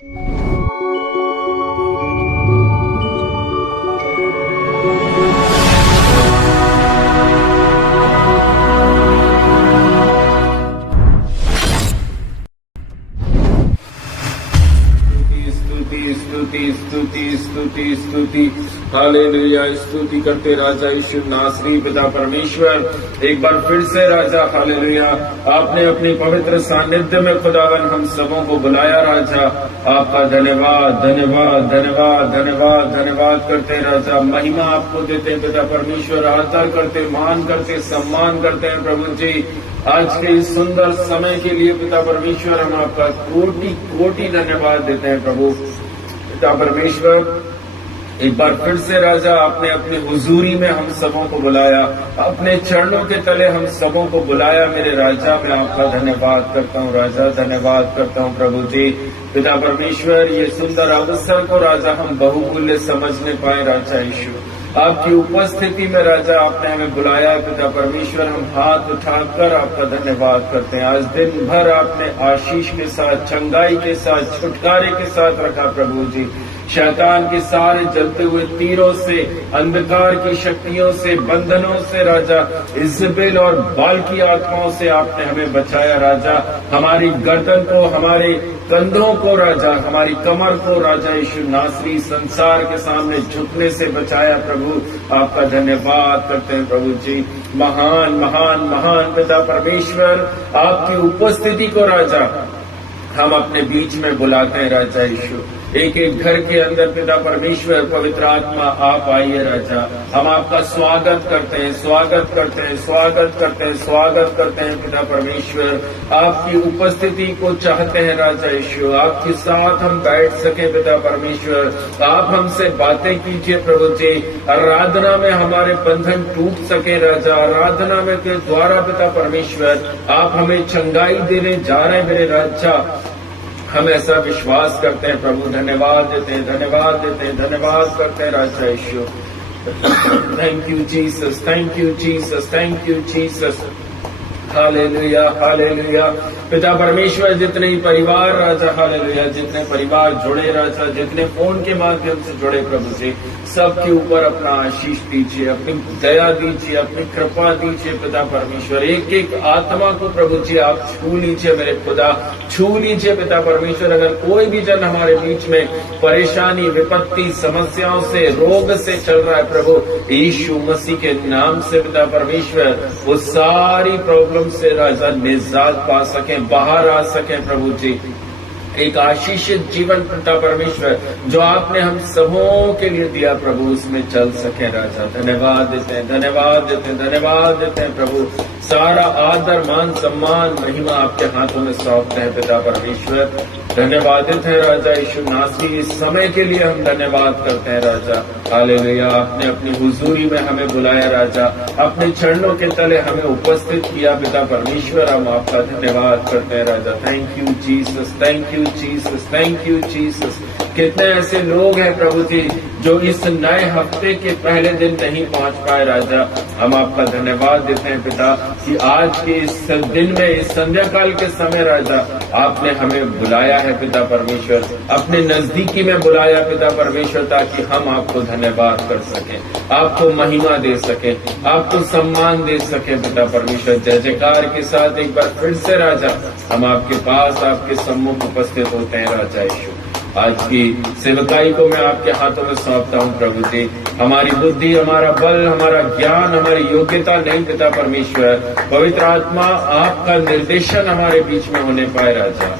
स्तुति स्तुति स्तुति स्तुति हालेलुया। स्तुति करते राजा यीशु नासरी पिता परमेश्वर। एक बार फिर से राजा हालेलुया, आपने अपनी पवित्र सानिध्य में खुदावन हम सबों को बुलाया राजा। आपका धन्यवाद धन्यवाद धन्यवाद धन्यवाद धन्यवाद करते राजा। महिमा आपको देते पिता परमेश्वर, आदर करते, मान करते, सम्मान करते हैं प्रभु जी। आज के इस सुंदर समय के लिए पिता परमेश्वर हम आपका कोटि कोटि धन्यवाद देते हैं प्रभु पिता परमेश्वर। एक बार फिर से राजा आपने अपनी हुजूरी में हम सबों को बुलाया, अपने चरणों के तले हम सबों को बुलाया। मेरे राजा, मैं आपका धन्यवाद करता हूँ राजा, धन्यवाद करता हूँ प्रभु जी पिता परमेश्वर। ये सुंदर अवसर को राजा हम बहुमूल्य समझने पाए राजा यीशु। आपकी उपस्थिति में राजा आपने हमें बुलाया पिता परमेश्वर। हम हाथ उठाकर आपका धन्यवाद करते हैं। आज दिन भर आपने आशीष के साथ, चंगाई के साथ, छुटकारे के साथ रखा प्रभु जी। शैतान के सारे जलते हुए तीरों से, अंधकार की शक्तियों से, बंधनों से राजा, इज़बेल और बाल की आत्माओं से आपने हमें बचाया राजा। हमारी गर्दन को, हमारे कंधों को राजा, हमारी कमर को राजा यीशु नासरी संसार के सामने झुकने से बचाया प्रभु। आपका धन्यवाद करते हैं प्रभु जी। महान महान महान पिता परमेश्वर, आपकी उपस्थिति को राजा हम अपने बीच में बुलाते हैं राजा यीशु। एक एक घर के अंदर पिता परमेश्वर, पवित्र आत्मा आप आइए राजा। हम आपका स्वागत करते हैं, स्वागत करते हैं, स्वागत करते हैं, स्वागत करते हैं पिता परमेश्वर। आपकी उपस्थिति को चाहते हैं राजा यीशु। आपके साथ हम बैठ सके पिता परमेश्वर। आप हमसे बातें कीजिए प्रभु जी। आराधना में हमारे बंधन टूट सके राजा। आराधना में के द्वारा पिता परमेश्वर आप हमें चंगाई देने जा रहे हैं मेरे राजा। हम ऐसा विश्वास करते हैं प्रभु। धन्यवाद देते हैं, धन्यवाद देते हैं, धन्यवाद करते हैं राजा यीशु। Thank you Jesus, thank you Jesus, thank you Jesus. Hallelujah hallelujah. पिता परमेश्वर, जितने ही परिवार राजा हालेलुया, जितने परिवार जुड़े राजा, जितने फोन के माध्यम से जुड़े प्रभु जी, सबके ऊपर अपना आशीष दीजिए, अपनी दया दीजिए, अपनी कृपा दीजिए पिता परमेश्वर। एक एक आत्मा को प्रभु जी आप छू लीजिए मेरे खुदा, छू लीजिए पिता परमेश्वर। अगर कोई भी जन हमारे बीच में परेशानी, विपत्ति, समस्याओं से, रोग से चल रहा है प्रभु, यीशु मसीह के नाम से पिता परमेश्वर वो सारी प्रॉब्लम से राजा निजात पा सके, बाहर आ सके प्रभु जी। एक आशीषित जीवन पिता परमेश्वर जो आपने हम सबों के लिए दिया प्रभु, उसमें चल सके राजा। धन्यवाद देते हैं, धन्यवाद देते हैं, धन्यवाद देते हैं प्रभु। सारा आदर, मान, सम्मान, महिमा आपके हाथों में सौंपते हैं पिता परमेश्वर। धन्यवादित है राजा यीशु नासरी। इस समय के लिए हम धन्यवाद करते हैं राजा। हालेलुया। आपने अपनी हुजूरी में हमें बुलाया राजा, अपने चरणों के तले हमें उपस्थित किया पिता परमेश्वर। हम आपका धन्यवाद करते हैं राजा। Thank you Jesus, thank you Jesus, thank you Jesus. कितने ऐसे लोग हैं प्रभु जी जो इस नए हफ्ते के पहले दिन नहीं पहुंच पाए राजा। हम आपका धन्यवाद देते हैं पिता कि आज के इस दिन में, इस संध्या काल के समय राजा आपने हमें बुलाया है पिता परमेश्वर, अपने नजदीकी में बुलाया पिता परमेश्वर, ताकि हम आपको धन्यवाद कर सके, आपको महिमा दे सके, आपको सम्मान दे सके पिता परमेश्वर। जय जयकार के साथ एक बार फिर से राजा हम आपके पास, आपके सम्मुख उपस्थित होते हैं राजा यीशु। आज की सेवकाई को मैं आपके हाथों में सौंपता हूँ प्रभु जी। हमारी बुद्धि, हमारा बल, हमारा ज्ञान, हमारी योग्यता नहीं पिता परमेश्वर, पवित्र आत्मा आपका निर्देशन हमारे बीच में होने पाए राजा।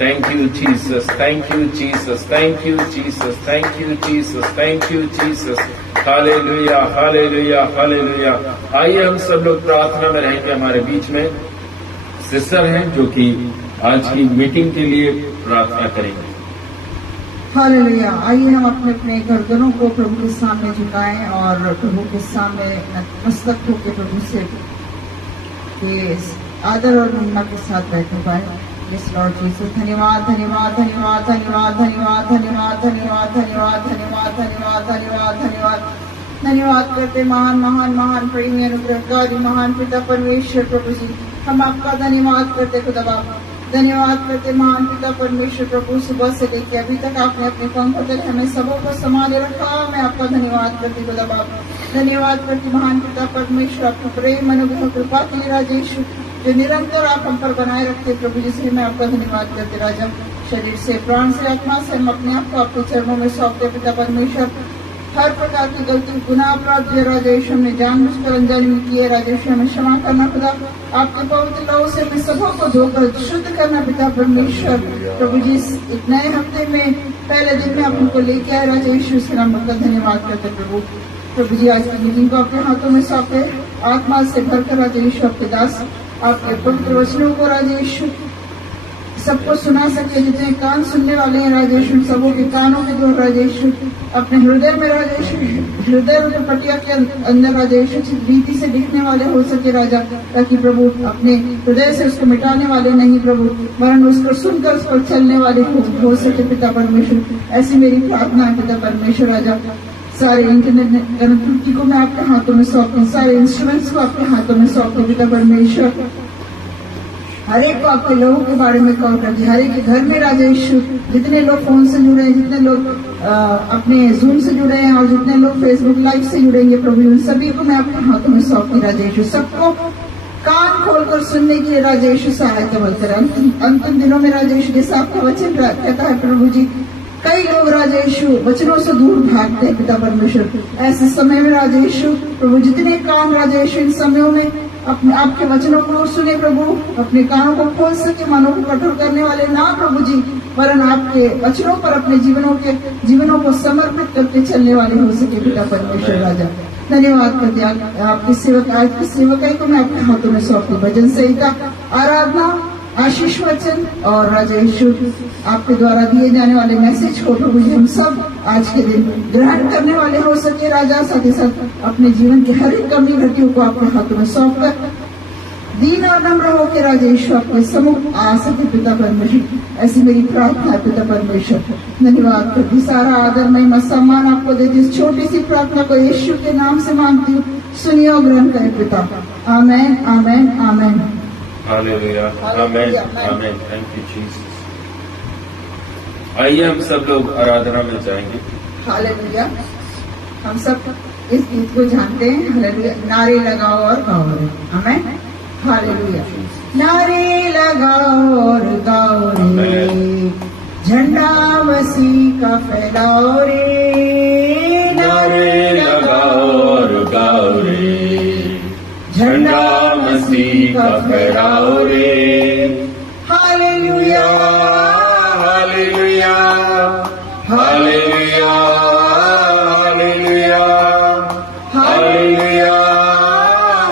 Thank you Jesus, thank you Jesus, thank you Jesus, thank you Jesus, thank you Jesus. Hallelujah hallelujah hallelujah. आइए हम सब लोग प्रार्थना में रहेंगे। हमारे बीच में सिस्टर हैं जो कि आज की मीटिंग के लिए प्रार्थना करेंगे। हालेलुया। आइए हम अपने अपने गर्दनों को प्रभु के सामने झुकाएं और प्रभु के सामने मस्तक होकर प्रभु से आदर और महिमा के साथ बैठने पाए। यस लॉर्ड जीसस, धन्यवाद धन्यवाद धन्यवाद धन्यवाद धन्यवाद धन्यवाद धन्यवाद धन्यवाद धन्यवाद धन्यवाद धन्यवाद धन्यवाद धन्यवाद करते महान महान महान प्रेमी अनुग्रहकारी महान पिता परमेश्वर प्रभु जी, हम आपका धन्यवाद करते खुदा बाप। धन्यवाद करते महान पिता परमेश्वर प्रभु, सुबह से लेकर अभी तक आपने अपने पंखों तले हमें सबों को संभाले रखा। मैं आपका धन्यवाद करती खुदा बाप, धन्यवाद करती महान पिता परमेश्वर, आपका प्रेम अनुग्रह कृपा के लिए राजेश जो निरंतर आप हम पर बनाए रखते प्रभु, जिसलिए मैं आपका धन्यवाद करते राजा। शरीर से, प्राण से, आत्मा से हम अपने आप को आपके चरणों में सौंपते पिता परमेश्वर। हर प्रकार की गलती, गुनाह, अपराध जो राजेश हमने जानबूझकर अनजाने में किए राजेश हमें क्षमा करना खुदा। आपके पवित्र लहू से हमें सबों को धोकर शुद्ध करना पिता परमेश्वर प्रभु जी। एक नए हफ्ते में पहले दिन में आप उनको लेके आए राजेश, उसके नाम का धन्यवाद करते प्रभु। प्रभु जी आज की मीटिंग को अपने हाथों में सौंपे, आत्मा से भरकर राजेश आपके दास आपके पवित्र वचनों को राजेश सबको सुना सके। जितने कान सुनने वाले हैं राजेश, उन सबों के कानों के द्वारा राजेश अपने हृदय में राजेश, हृदय रूप पटिया के अंदर राजेश रीति से दिखने वाले हो सके राजा, ताकि प्रभु अपने हृदय से उसको मिटाने वाले नहीं प्रभु, वरन उसको सुनकर उस पर चलने वाले हो सके पिता परमेश्वर। ऐसी मेरी प्रार्थना है पिता परमेश्वर राजा। सारे इंटरनेट कनेक्टिविटी को मैं आपके हाथों में सौंपती, सारे इंस्ट्रूमेंट्स को आपके हाथों में सौंपती पिता परमेश्वर। हर एक को आपके लोगों के बारे में कॉल कर दिया, हर एक के घर में राजेश जितने लोग फोन से जुड़े हैं, जितने लोग अपने जूम से जुड़े हैं और जितने लोग फेसबुक लाइव से जुड़ेंगे प्रभु, उन सभी को मैं आपके हाथों में सौंपती राजेश। सबको कान खोलकर सुनने की राजेश सहायता बनकर अंतिम दिनों में राजेश जैसा आपका वचन कहता है प्रभु जी, कई लोग राजेश वचनों से दूर भागते हैं पिता परमेश्वर। ऐसे समय में राजेश प्रभु जितने काम राजेश इन समयों में अपने आपके वचनों को सुने प्रभु, अपने कानों को खोल सके, मनों को कठोर करने वाले ना प्रभु जी, वरन आपके वचनों पर अपने जीवनों को समर्पित करके चलने वाले हो सके पिता परमेश्वर राजा। धन्यवाद करते आपकी सेवक आज की सेवकाई को मैं आपके हाथों में सौंपती। भजन संहिता, आराधना, आशीष वचन और राजेश आपके द्वारा दिए जाने वाले मैसेज को प्रभु जी हम सब आज के दिन ग्रहण करने वाले हो सके राजा। साथ ही साथ अपने जीवन की हर एक कमी घटियों को आपके हाथों में सौंपकर दीन और नम्र होकर राजेश आपके सम्मुख आ सके पिता परमेश्वर। ऐसी मेरी प्रार्थना है पिता परमेश्वर। धन्यवाद करती, सारा आदर महिमा सम्मान आपको देती। इस छोटी सी प्रार्थना को यीशु के नाम से मांगती हूँ, सुनिए और ग्रहण करें पिता। Amen, amen, amen. Hallelujah, amen, amen. Thank you Jesus. आइए हम सब लोग आराधना में जाएंगे। हालेलुया, हम सब इस गीत को जानते हैं। हालेलुया, नारे लगाओ और गाओ रे। आमेन, हालेलुया। नारे लगाओ और गाओ रे, झंडा मसीह का फैलाओ रे। नारे लगाओ और गाओ रे, झंडा मसीह का फहराओ रे। Hallelujah, hallelujah, hallelujah, hallelujah, hallelujah,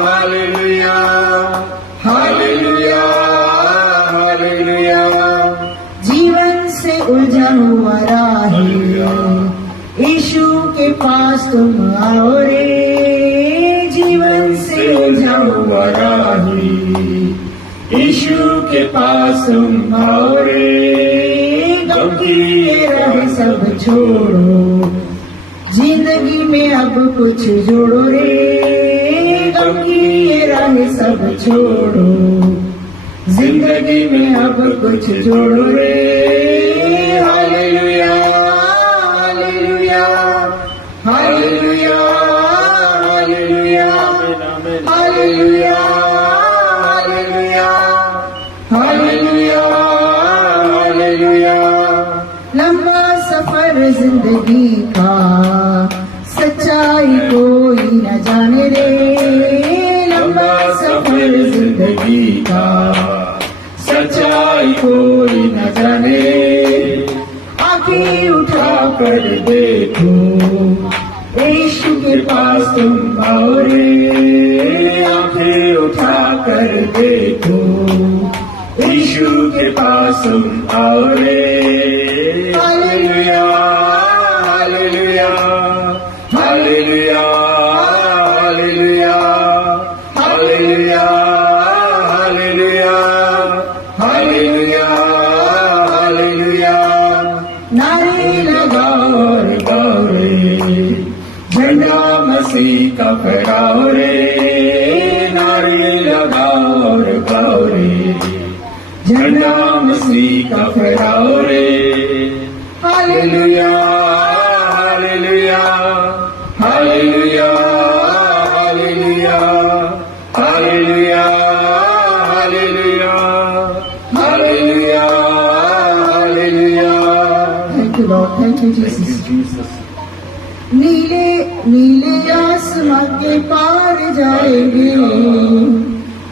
hallelujah, hallelujah, hallelujah. जीवन से उलझा हुआ राही यीशु के पास तुम आओ रे। जीवन से उलझा हुआ राही यीशु के पास तुम आओ रे। गम की ये राह सब छोड़ो, जिंदगी में अब कुछ जोड़ो रे। गम की ये राह सब छोड़ो, जिंदगी में अब कुछ जोड़ो रे। Hallelujah, hallelujah, hallelujah, hallelujah, hallelujah, hallelujah, hallelujah, hallelujah. लंबा सफर जिंदगी का, सच्चाई कोई न जाने रे। लंबा सफर जिंदगी का, सच्चाई कोई न जाने। आंखें उठा कर देखो, यीशु के पास तुम आओ रे। आंखें उठा कर देखो, यीशु के पास तुम आओ रे। Hallelujah, hallelujah, hallelujah, hallelujah, hallelujah, hallelujah, hallelujah, hallelujah. नारे लगाओ और गाओ रे, झंडा मसीह का फहराओ रे। नारे लगाओ और गाओ रे, झंडा मसीह का फहराओ रे। Hallelujah hallelujah hallelujah hallelujah hallelujah hallelujah hallelujah hallelujah. Thank you Lord, thank you Jesus. नीले नीले आसमां के पार जाएंगे,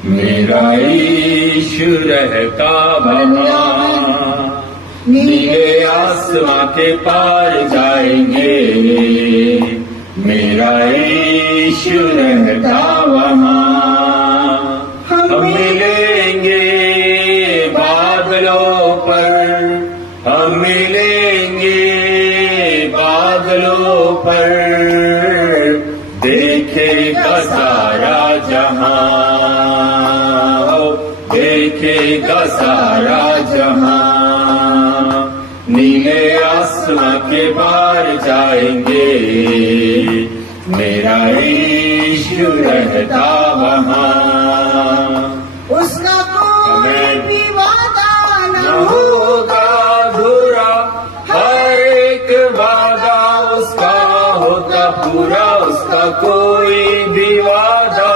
मेरा यीशु रहता वहाँ। नीले आसमां के पार जाएंगे, मेरा यीशु रहता वहाँ। हम मिलेंगे बादलों पर, हम मिलेंगे बादलों पर, देखेगा सारा जहां, देखेगा सारा जहां। नीले आसमां के पार जाएंगे, मेरा यीशु रहता वहाँ। उसका कोई भी वादा न होगा अधूरा, हर एक वादा उसका होगा पूरा। उसका कोई भी वादा,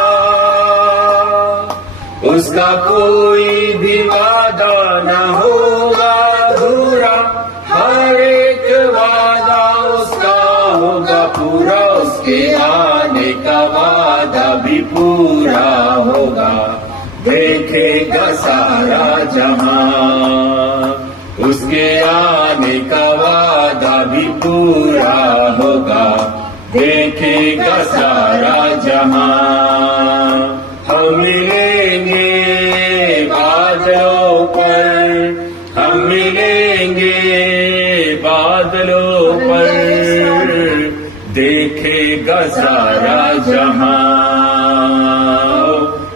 उसका कोई भी वादा न होगा अधूरा, हर एक वादा उसका होगा पूरा। उसके आने का वादा भी पूरा होगा, देखेगा सारा जहां। उसके आने का वादा भी पूरा होगा, देखेगा सारा जहां। हम मिलेंगे बादलों पर, हम मिलेंगे बादलों पर, देखेगा सारा जहां,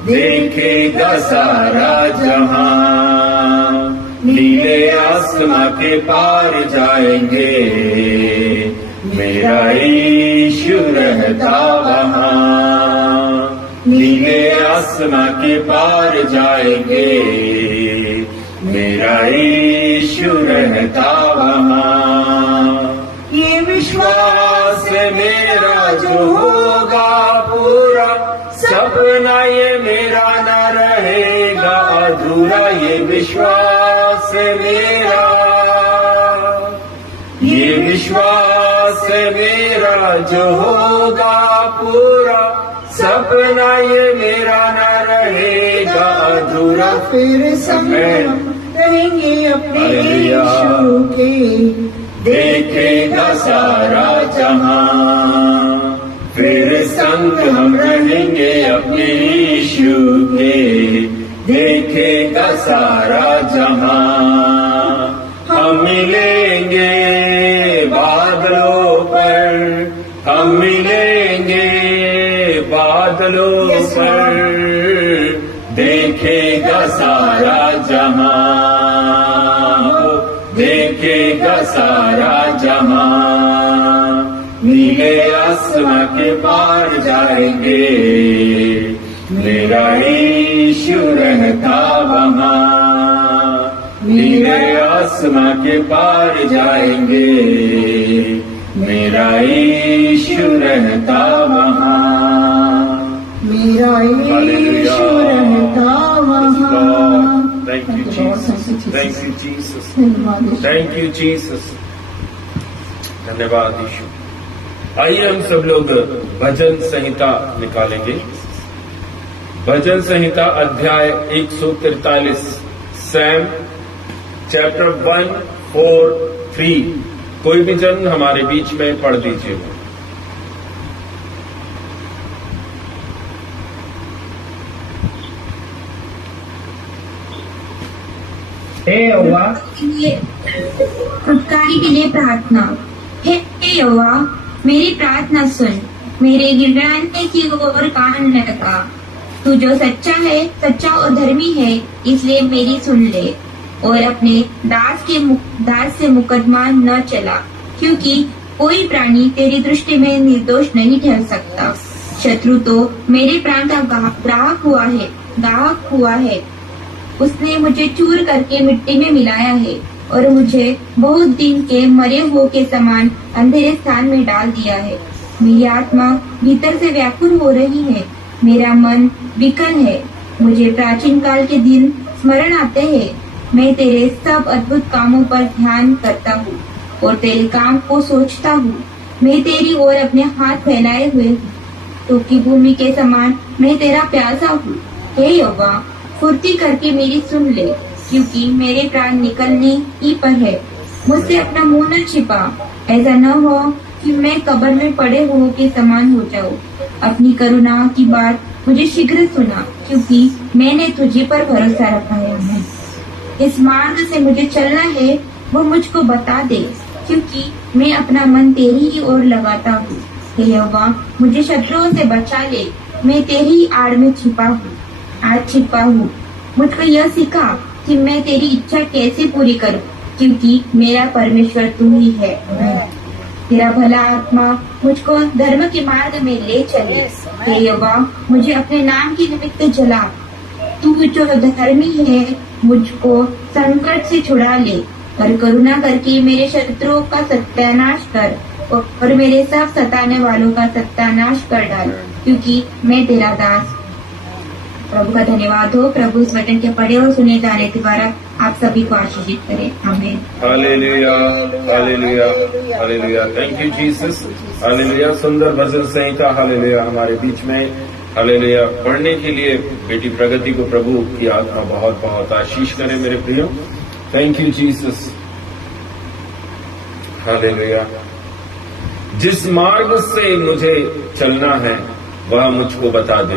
देखेगा सारा जहां। नीले आसमां के पार जाएंगे, मेरा यीशु रहता वहाँ। नीले आसमां के पार जाएंगे, मेरा यीशु रहता वहाँ। ये विश्वास मेरा जो होगा पूरा, सपना ये मेरा न रहेगा अधूरा। ये विश्वास मेरा, ये विश्वास मेरा जो होगा पूरा, सपना ये मेरा न रहेगा अधूरा। फिर संग रहेंगे अपने यीशु के, देखेगा सारा जहां। फिर संग हम रहेंगे अपने यीशु के, देखेगा सारा जहां। हम मिलेंगे बादलों पर, हम मिलेंगे बादलों पर, देखेगा सारा जहां, देखेगा सारा जहां। नीले आसमां के पार जाएंगे, मेरा यीशु रहता वहाँ। नीले आसमां के पार जाएंगे, मेरा यीशु रहता वहाँ। मेरा यीशु रहता वहाँ। Thank you, Jesus. Thank you, Jesus. धन्यवाद Thank you, Jesus. धन्यवाद यीशु। आइए हम सब लोग भजन संहिता निकालेंगे। भजन संहिता अध्याय 143, सैम चैप्टर 1, 4, 3। कोई भी जन हमारे बीच में पढ़ दीजिएगा। हे यहोवा, छुटकारे के लिए प्रार्थना। हे यहोवा, मेरी प्रार्थना सुन, मेरे गिड़गिड़ाने की ओर कान लगा। तू जो सच्चा है, सच्चा और धर्मी है, इसलिए मेरी सुन ले और अपने दास से मुकदमा न चला, क्योंकि कोई प्राणी तेरी दृष्टि में निर्दोष नहीं ठहर सकता। शत्रु तो मेरे प्राण का ग्राहक हुआ है। उसने मुझे चूर करके मिट्टी में मिलाया है और मुझे बहुत दिन के मरे हुए के समान अंधेरे स्थान में डाल दिया है। मेरी आत्मा भीतर से व्याकुल हो रही है, मेरा मन विकल है। मुझे प्राचीन काल के दिन स्मरण आते हैं। मैं तेरे सब अद्भुत कामों पर ध्यान करता हूँ और तेरे काम को सोचता हूँ। मैं तेरी ओर अपने हाथ फैलाए हुए हूँ, तो की भूमि के समान मैं तेरा प्यासा हूँ। हे यहोवा, फुर्ती करके मेरी सुन ले, क्योंकि मेरे प्राण निकलने ही पर है। मुझसे अपना मुंह न छिपा, ऐसा न हो कि मैं कब्र में पड़े हुओं के समान हो जाऊं। अपनी करुणा की बात मुझे शीघ्र सुना, क्योंकि मैंने तुझे पर भरोसा रखा है। इस मार्ग से मुझे चलना है, वो मुझको बता दे, क्योंकि मैं अपना मन तेरी ही ओर लगाता हूँ। हे यहोवा, मुझे शत्रुओं से बचा ले, मैं तेरी आड़ में छिपा हूँ। मुझको यह सिखा कि मैं तेरी इच्छा कैसे पूरी करूँ, क्योंकि मेरा परमेश्वर तू ही है। तेरा भला आत्मा मुझको धर्म के मार्ग में ले चले। हे यहोवा, मुझे अपने नाम की निमित्त जला। तू जो धर्मी है, मुझको संकट से छुड़ा ले और करुणा करके मेरे शत्रुओं का सत्यानाश कर और मेरे सब सताने वालों का सत्यानाश कर डाल, क्योंकि मैं तेरा दास। प्रभु का धन्यवाद हो। प्रभु इस वचन के पढ़े और सुने जाने के द्वारा आप सभी को आशीषित करें। आमीन। Hallelujah, hallelujah, hallelujah. Thank you Jesus. Hallelujah. सुंदर भजन संहिता हालेलुया हमारे बीच में हालेलुया पढ़ने के लिए बेटी प्रगति को प्रभु की आत्मा बहुत बहुत आशीष करे मेरे प्रियो। Thank you Jesus. हालेलुया। जिस मार्ग से मुझे चलना है वह मुझको बता दे।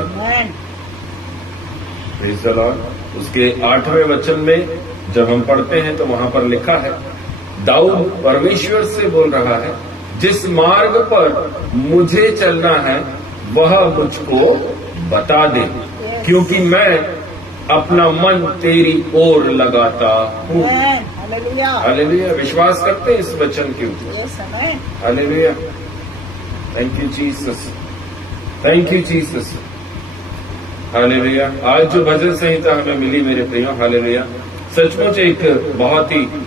Praise the Lord. उसके 8वें वचन में जब हम पढ़ते हैं तो वहां पर लिखा है, दाऊद परमेश्वर से बोल रहा है, जिस मार्ग पर मुझे चलना है वह मुझको बता दे, क्योंकि मैं अपना मन तेरी ओर लगाता हूँ। हालेलुया। विश्वास करते हैं इस वचन के ऊपर। Hallelujah. Thank you Jesus. Thank you Jesus. Hallelujah. आज जो भजन संहिता हमें मिली मेरे प्रियो, हालेलुया, सचमुच एक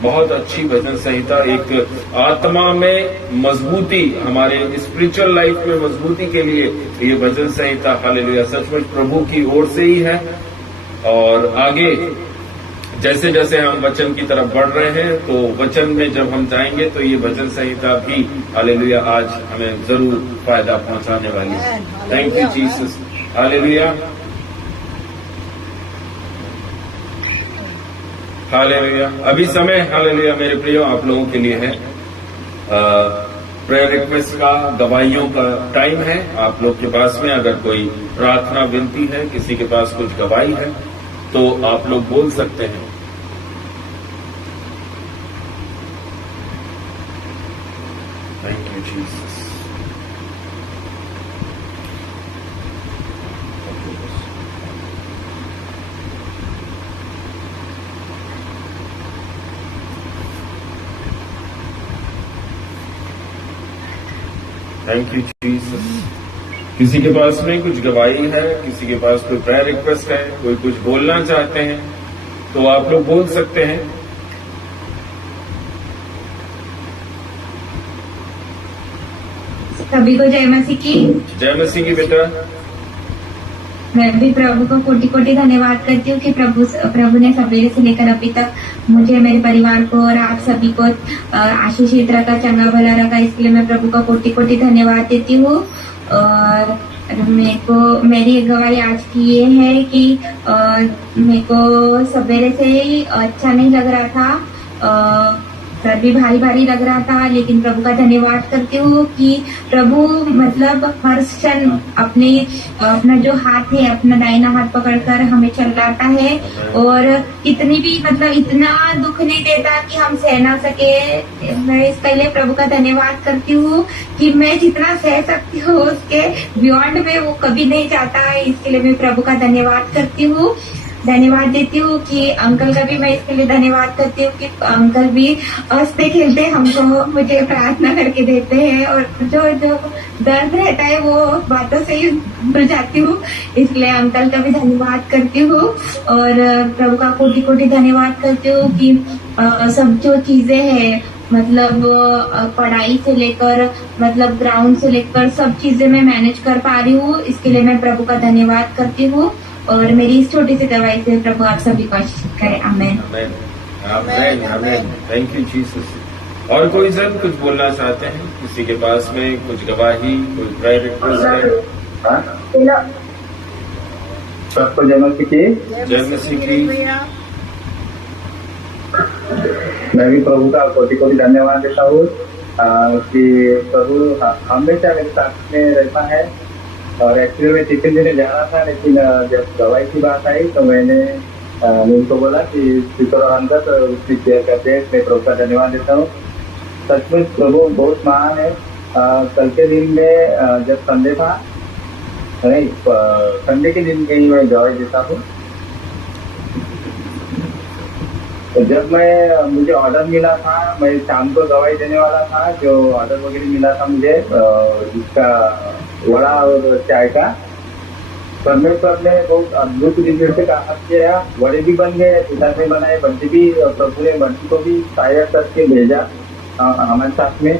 बहुत अच्छी भजन संहिता, एक आत्मा में मजबूती, हमारे स्पिरिचुअल लाइफ में मजबूती के लिए ये भजन संहिता हालेलुया सचमुच प्रभु की ओर से ही है। और आगे जैसे जैसे हम वचन की तरफ बढ़ रहे हैं तो वचन में जब हम जाएंगे तो ये भजन संहिता भी हालेलुया आज हमें जरूर फायदा पहुंचाने वाली है। Thank you Jesus. Hallelujah, hallelujah. अभी समय हालेलुया मेरे प्रियो आप लोगों के लिए है प्रेयर रिक्वेस्ट का, गवाहियों का टाइम है। आप लोग के पास में अगर कोई प्रार्थना विनती है, किसी के पास कुछ गवाही है तो आप लोग बोल सकते हैं। Thank you Jesus. Thank you Jesus. किसी के पास में कुछ गवाही है, किसी के पास कोई प्रेयर रिक्वेस्ट है, कोई कुछ बोलना चाहते हैं तो आप लोग बोल सकते हैं। सभी को जय मसीह की। जय मसीह की बेटा। मैं भी प्रभु को कोटि कोटि धन्यवाद करती हूँ कि प्रभु ने सवेरे से लेकर अभी तक मुझे, मेरे परिवार को और आप सभी को आशीषित रखा, चंगा भला रखा। इसके लिए मैं प्रभु का कोटि कोटि धन्यवाद देती हूँ। और मेरी गवाही आज की ये है कि मेरे को सवेरे से ही अच्छा नहीं लग रहा था, सर भी भारी भारी लग रहा था, लेकिन प्रभु का धन्यवाद करती हूँ कि प्रभु मतलब हर क्षण अपना जो हाथ है, अपना दाहिना हाथ पकड़कर हमें चलाता है और इतनी भी मतलब इतना दुख नहीं देता कि हम सह ना सके। मैं इसके लिए प्रभु का धन्यवाद करती हूँ कि मैं जितना सह सकती हूँ उसके बियॉन्ड में वो कभी नहीं जाता है। इसके लिए मैं प्रभु का धन्यवाद करती हूँ, धन्यवाद देती हूँ कि अंकल का भी मैं इसके लिए धन्यवाद करती हूँ कि अंकल भी हंसते खेलते हमको मुझे प्रार्थना करके देते हैं और जो दर्द रहता है वो बातों से ही भूल जाती हूँ। इसलिए अंकल का भी धन्यवाद करती हूँ और प्रभु का कोटि कोटि धन्यवाद करती हूँ कि सब जो चीजें हैं मतलब पढ़ाई से लेकर मतलब ग्राउंड से लेकर सब चीजें मैं मैनेज कर पा रही हूँ। इसके लिए मैं प्रभु का धन्यवाद करती हूँ और मेरी इस छोटी सी दवाई से प्रभु आप सभी को आशीष करे। Amen. Amen amen amen. Thank you Jesus. और कोई सर कुछ बोलना चाहते हैं? किसी के पास में कुछ गवाही, कोई प्रायर रिक्वेस्ट है? सबको जय मसीह की। जय मसीह की। मैं भी प्रभु का कोटि कोटि धन्यवाद देता हूँ कि प्रभु हमेशा मेरे साथ में रहता है। और एक्चुअली मैं टिफिन देने जा रहा था, लेकिन जब दवाई की बात आई तो मैंने उनको बोला कि स्पीकर और अंदर तो उसकी शेयर करते हैं। मैं प्रभु का धन्यवाद देता हूँ। सचमुच प्रभु बहुत महान है। कल के दिन में जब संडे था, नहीं संडे के दिन में ही मैं दवाई देता हूँ। तो जब मुझे ऑर्डर मिला था, मैं शाम को दवाई देने वाला था, जो ऑर्डर वगैरह मिला था मुझे जिसका वड़ा और चाय का, परमेश्वर ने बहुत अद्भुत रीति से काम किया। वड़े भी बन गए, पिता ने बनाए, बंटी भी, प्रभु ने बंटी को भी शायर करके भेजा हमारे साथ में।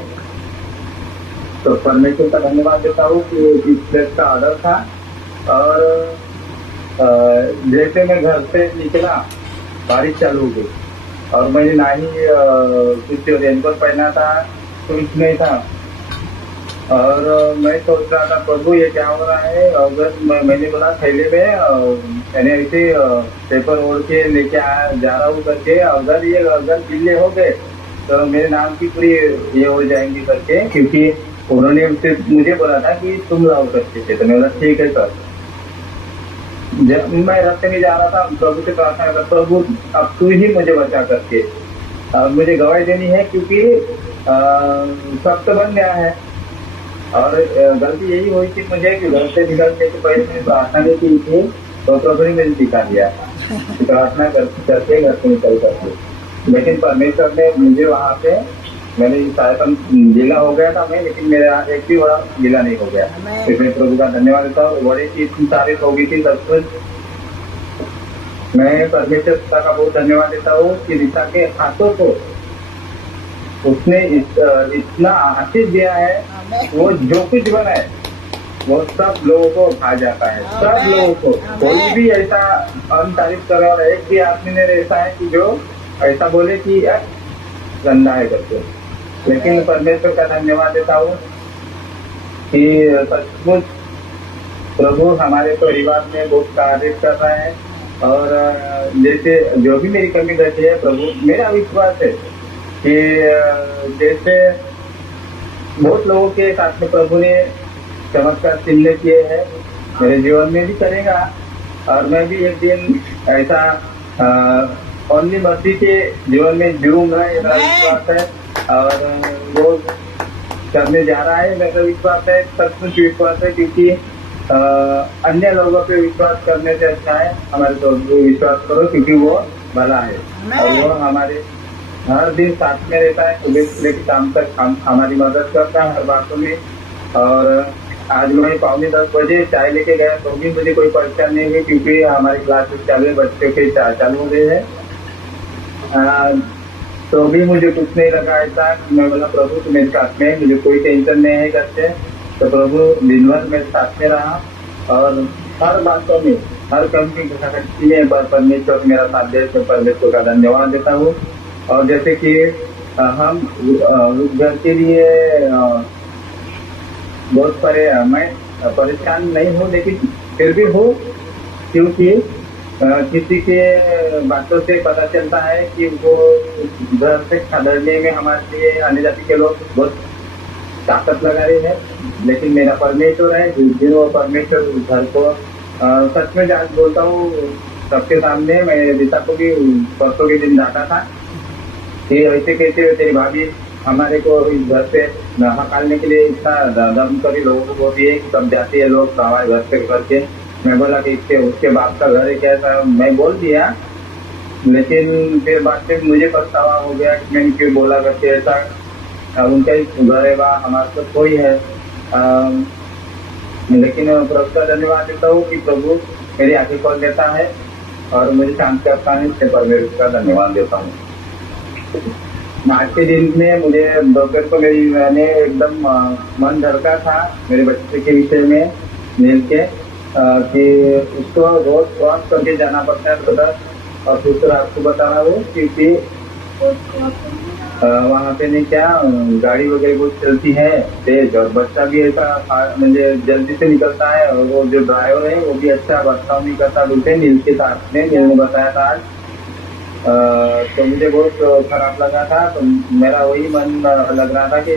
तो परमेश्वर का धन्यवाद देता हूँ कि इस प्लेस का ऑर्डर था। और जैसे मैं घर से निकला, बारिश चालू हो गई और मैंने ना ही कुछ रेनकोट पहना था, कुछ नहीं था। और मैं सोच रहा था प्रभु ये क्या हो रहा है। अगर मैंने बोला थैले में मैंने ऐसे पेपर ओढ़ के लेके जा रहा हूँ करके, अगर गिले हो गए तो मेरे नाम की पूरी ये हो जाएंगी करके, क्योंकि उन्होंने मुझे बोला था कि तुम लाओ करके थे। तो मैं बोला ठीक है सर। जब मैं रास्ते में जा रहा था, प्रभु से प्रार्थना कर, प्रभु अब तू ही मुझे बचा करके मुझे गवाही देनी है, क्योंकि सब तो बन गया है। और गलती यही हुई थी मुझे कि घर से निकलने से पहले मैंने प्रार्थना नहीं की थी, तो प्रभु ने मुझे सिखा दिया प्रार्थना करके घर से निकल करके। लेकिन परमेश्वर ने मुझे वहाँ पे, मैंने शायद गीला हो गया था मैं, लेकिन मेरा एक भी बड़ा गीला नहीं हो गया। इसमें प्रभु का धन्यवाद देता हूँ। बड़ी चीज तारीफ हो गई थी सब कुछ। मैं परमेश्वर का बहुत धन्यवाद देता हूँ कि रीता के हाथों को उसने इतना आशीष दिया है, वो जो कुछ बनाए वो सब लोगों को खा जाता है, सब लोगों को। कोई भी ऐसा हम तारीफ कर रहा है, एक भी आदमी ने ऐसा है कि जो ऐसा बोले कि यार गंदा है करके। लेकिन परमेश्वर का धन्यवाद देता हूँ कि सचमुच प्रभु हमारे परिवार में बहुत कार्य कर रहा है। और जैसे जो भी मेरी कमी रहती है, प्रभु मेरा विश्वास है कि जैसे बहुत लोगों के साथ में प्रभु ने चमत्कार चिन्ह किए हैं, मेरे जीवन में भी करेगा। और मैं भी एक दिन ऐसा ओनली मसीह के जीवन में जीऊंगा, ये मेरा विश्वास है। और वो करने जा रहा है, मेरा विश्वास है, सचमुच विश्वास है, क्योंकि अन्य लोगों पे विश्वास करने से अच्छा है हमारे तो विश्वास करो, क्योंकि वो भला है। और वो हमारे हर दिन साथ में रहता है, सुबह से लेकर शाम तक हमारी मदद करता है हर बातों में। और आज मैं 9:45 बजे चाय लेके गया तो भी मुझे कोई परेशानी नहीं हुई, क्योंकि हमारी क्लासेस चालू है, बच्चों के चालू हो गए हैं। तो भी मुझे कुछ नहीं लगा ऐसा। मैं बोला प्रभु तो मेरे साथ में, मुझे कोई टेंशन नहीं है करते। तो प्रभु दिन भर मेरे साथ में रहा और हर बातों में, हर कम की घटना में परमेश्वर मेरा साथ दे, तो परमेश्वर का धन्यवाद देता हूँ। और जैसे कि हम घर के लिए बहुत मैं परेशान नहीं हूँ, लेकिन फिर भी हूँ, क्योंकि किसी के बातों से पता चलता है कि वो घर से खदेड़ने में हमारे लिए अन्य जाति के लोग बहुत ताकत लगा रहे हैं। लेकिन मेरा परमेश्वर है, जिस दिन वो परमेश्वर घर को सच में आज बोलता हूँ सबके सामने। मैं रीता को भी परसों के दिन डांटा था कि ऐसे कैसे तेरी भाभी हमारे को इस घर से हकालने के लिए इतना दम करी लोगों को बोलती है कि सब जाती है लोग हमारे घर से करके। मैं बोला कि उसके बाप का घर है कैसा, मैं बोल दिया। लेकिन फिर बाद में मुझे पछतावा हो गया कि मैंने क्यों बोला करके ऐसा। उनका ही घर है, वहाँ हमारे तो कोई है। लेकिन प्रभु का धन्यवाद देता हूँ कि प्रभु मेरी आंखें खोल देता है और मुझे शांत करता है, इसलिए परमेश्वर का धन्यवाद देता हूँ। आज के दिन में मुझे दोपहर को मैंने एकदम मन धड़का था मेरे बच्चे के विषय में नील के कि उसको रोज क्रॉस करके जाना पड़ता है ब्रदर, और दूसरा आपको बता रहा हूँ क्योंकि वहाँ पे नहीं क्या गाड़ी वगैरह बहुत चलती है तेज, और बच्चा भी ऐसा मुझे जल्दी से निकलता है, और वो जो ड्राइवर है वो भी अच्छा बर्ताव नहीं करता दूसरे नील के साथ में, नील ने बताया था आज। तो मुझे बहुत खराब लगा था, तो मेरा वही मन लग रहा था कि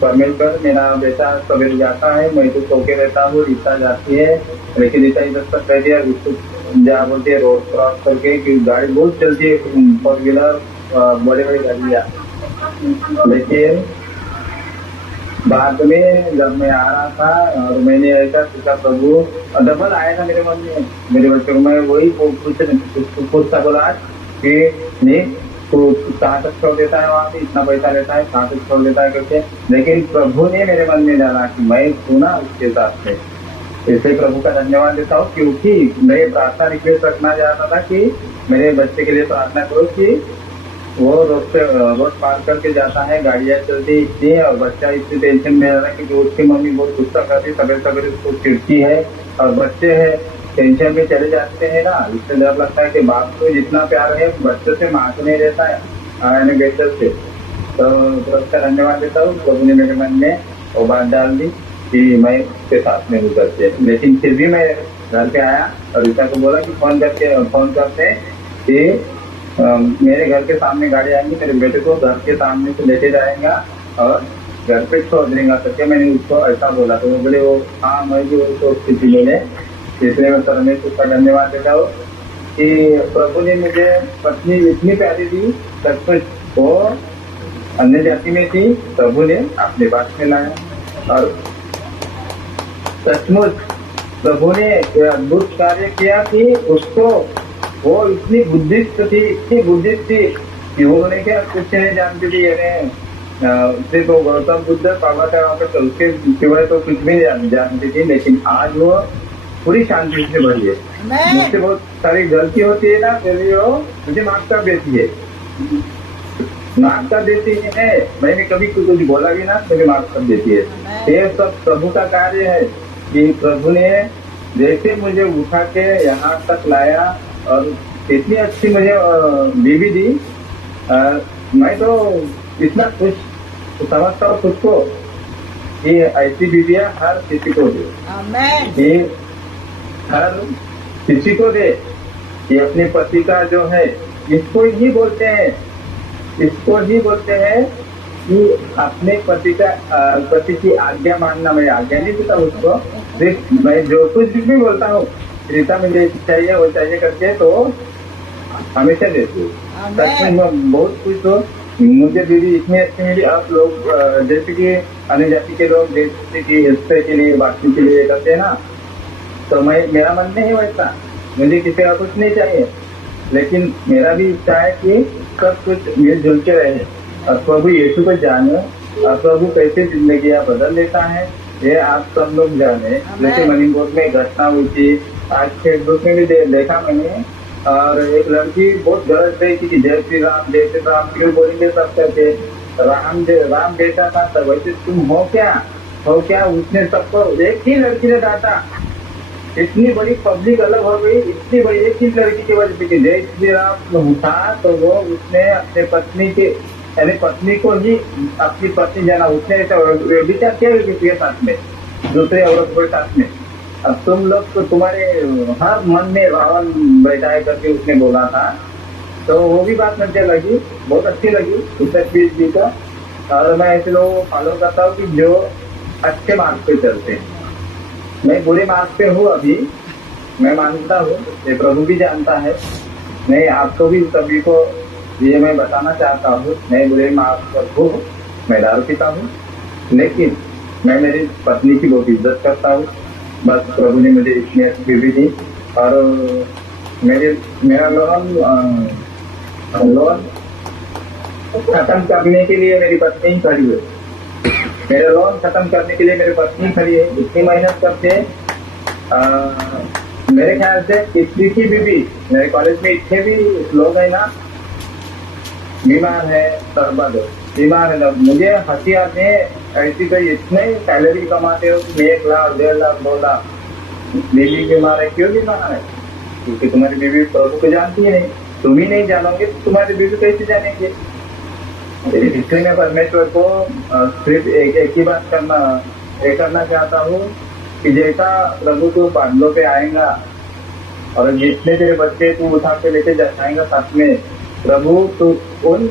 परमेश्वर मेरा बेटा सवेरे जाता है, मैं तो सो के रहता हूँ, रीता जाती है, लेकिन रीता इधर तक कह दिया जहाँ बोलते हैं रोड क्रॉस करके कि गाड़ी बहुत चलती है, 4 व्हीलर बड़े बड़े गाड़ियाँ। लेकिन बाद में जब मैं आ रहा था और मैंने ऐसा सोचा प्रभु, डबल आया था मेरे मन में, मेरे बच्चे को मैं वही पूछता बोला कि नहीं तो कहाँ तक छोड़ देता है, वहाँ पे इतना पैसा लेता है, कहाँ तक छोड़ देता है करके। लेकिन प्रभु ने मेरे मन में डाला कि मैं सुना उसके साथ में, इसलिए प्रभु का धन्यवाद देता हूँ। क्योंकि मैं प्रार्थना रिक्वेस्ट रखना चाहता था कि मेरे बच्चे के लिए प्रार्थना करो कि वो रोड पार करके जाता है, गाड़ियाँ चलती इतनी है और बच्चा इतनी टेंशन में रहा है क्योंकि उसकी मम्मी बहुत गुस्सा करती, सवेरे सवेरे उसको चिढ़ती है, और बच्चे है टेंशन में चले जाते हैं ना, इससे डर लगता है कि बाप को जितना प्यार है बच्चों से माँ को नहीं रहता है बेटर से। तो उसका धन्यवाद देता हूँ, प्रभु ने मेरे मन में वो बात डाल दी कि मैं उसके साथ में हूँ करके। लेकिन फिर भी मैं घर पे आया और रीता को बोला कि फोन करते कि मेरे घर के सामने गाड़ी आएंगी, मेरे बेटे को घर के सामने से लेके जाएगा और घर पे छोड़ देगा करके मैंने उसको ऐसा बोला। तो वो बोले वो हाँ मैं भी उसको स्थिति बोले, इसलिए मैं परमेश्वर का धन्यवाद देता हूँ कि प्रभु ने मुझे पत्नी इतनी प्यारी दी, सब कुछ वो अन्य जाति में थी, प्रभु ने अपने पास में लाया और सचमुच प्रभु ने अद्भुत कार्य किया कि उसको वो इतनी बुद्धिस्ट थी कि वो नहीं क्या कुछ नहीं जानती थी, सिर्फ वो गौतम बुद्ध बाबा का वहाँ पर उसके सिवाय तो कुछ भी जानती थी। लेकिन आज वो पूरी शांति से भरी है, मुझसे बहुत सारी गलती होती है ना, फिर भी वो मुझे माफ कर देती है, माफ कर देती है। मैंने कभी कुछ बोला भी ना, मुझे माफ कर देती है। ये सब प्रभु का कार्य है कि प्रभु ने जैसे मुझे उठा के यहाँ तक लाया और इतनी अच्छी मुझे बीवी दी, मैं तो इतना खुश समझता हूँ खुद को कि ऐसी बीवियाँ हर किसी को दे, कि हर किसी को दे। ये अपने पति का जो है इसको ही बोलते हैं कि अपने पति की आज्ञा मानना। मैं आज्ञा नहीं देता उसको, सिर्फ मैं जो कुछ भी बोलता हूँ रीता मुझे चाहिए वो चाहिए करके तो हमेशा देती हूँ। सच में मैं बहुत खुश हूँ, मुझे दीदी इतनी अच्छी मिली। आप लोग जैसे कि अन्य जाति के लोग जैसे कि हिस्से के लिए बातचीत के लिए करते हैं ना, तो मेरा मन नहीं वैसा, मुझे किसी का कुछ नहीं चाहिए, लेकिन मेरा भी इच्छा है कि सब कुछ मिलजुल के रहे और प्रभु यीशु को जाने और प्रभु कैसे जिंदगी बदल देता है ये आप सब लोग जाने। जैसे मणिपुर में घटना हुई थी, आज फेसबुक में भी देखा मैंने, और एक लड़की बहुत गलत रही कि जय श्री राम क्यों बोलेंगे सब करके, राम बेटा था तब वैसे तुम हो क्या। उसने सबको एक ही लड़की ने डांटा, इतनी बड़ी पब्लिक अलग हो गई, इतनी बड़ी एक ही लड़की की वजह से जय श्री राम था, तो वो उसने अपने पत्नी को ही अपनी पत्नी जाना, उसने विचार किया किसी के साथ में, दूसरे औरत के साथ में। अब तुम लोग तो तुम्हारे हर मन में रावण बैठा है करके उसने बोला था, तो वो भी बात मुझे लगी, बहुत अच्छी लगी उस तस्वीर जी का। और मैं ऐसे लोगों को फॉलो करता हूँ कि जो अच्छे मार्ग पे चलते हैं। मैं बुरे मार्ग पे हूँ अभी, मैं मानता हूँ, ये प्रभु भी जानता है। मैं आपको भी सभी को ये मैं बताना चाहता हूँ, मैं बुरे मार्ग पर हूँ, मैं दारू पीता हूँ, लेकिन मैं मेरी पत्नी की बहुत इज्जत करता हूँ। बस प्रभु ने मुझे इतनी अच्छी बीवी दी और मेरा लोन खत्म करने के लिए मेरी पत्नी ही खड़ी हुई। मेरे लोन खत्म करने के लिए मेरी पत्नी खड़ी है, इतनी मेहनत करते। मेरे ख्याल से किसी की भी मेरे कॉलेज में इतने भी लोग हैं ना, बीमार है, सरबत बीमार है। मुझे हंसी आते हैं ऐसी, कोई इतने सैलरी कमाते हो, 1 लाख 1.5 लाख 2 लाख, बीवी बीमार है। क्यों बीमार है? क्योंकि तुम्हारी बीवी प्रभु को जानती है नहीं, तुम ही नहीं जानोगे तो तुम्हारी बीवी कैसे जानेंगे? इसलिए मैं परमेश्वर को सिर्फ एक ही बात करना चाहता हूँ कि जैसा प्रभु तू बादलों पे आएगा और जितने तेरे बच्चे तू उठा के लेके जाएगा साथ में, प्रभु तू उन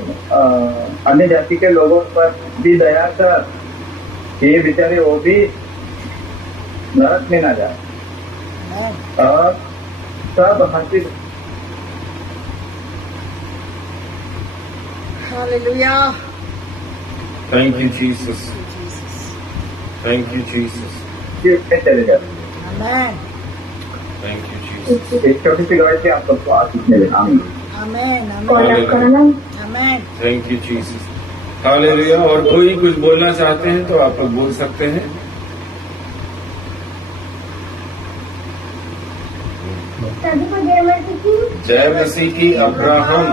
अन्य जाति के लोगों पर भी दया कर, ये बेचारे वो भी नरक में ना जाए। और सब हंसी Hallelujah. Thank you, Jesus. Thank you, Jesus. में चले जाते। Amen. Thank you, Jesus. एक छोटी सी गवाही से आप सबको आशीष मिले। आमीन। Amen. Hallelujah. Amen. Thank you, Jesus. Hallelujah. और कोई कुछ बोलना चाहते हैं तो आप लोग बोल सकते हैं। सभी को जय मसीह की। जय मसीह की। अब्राहम,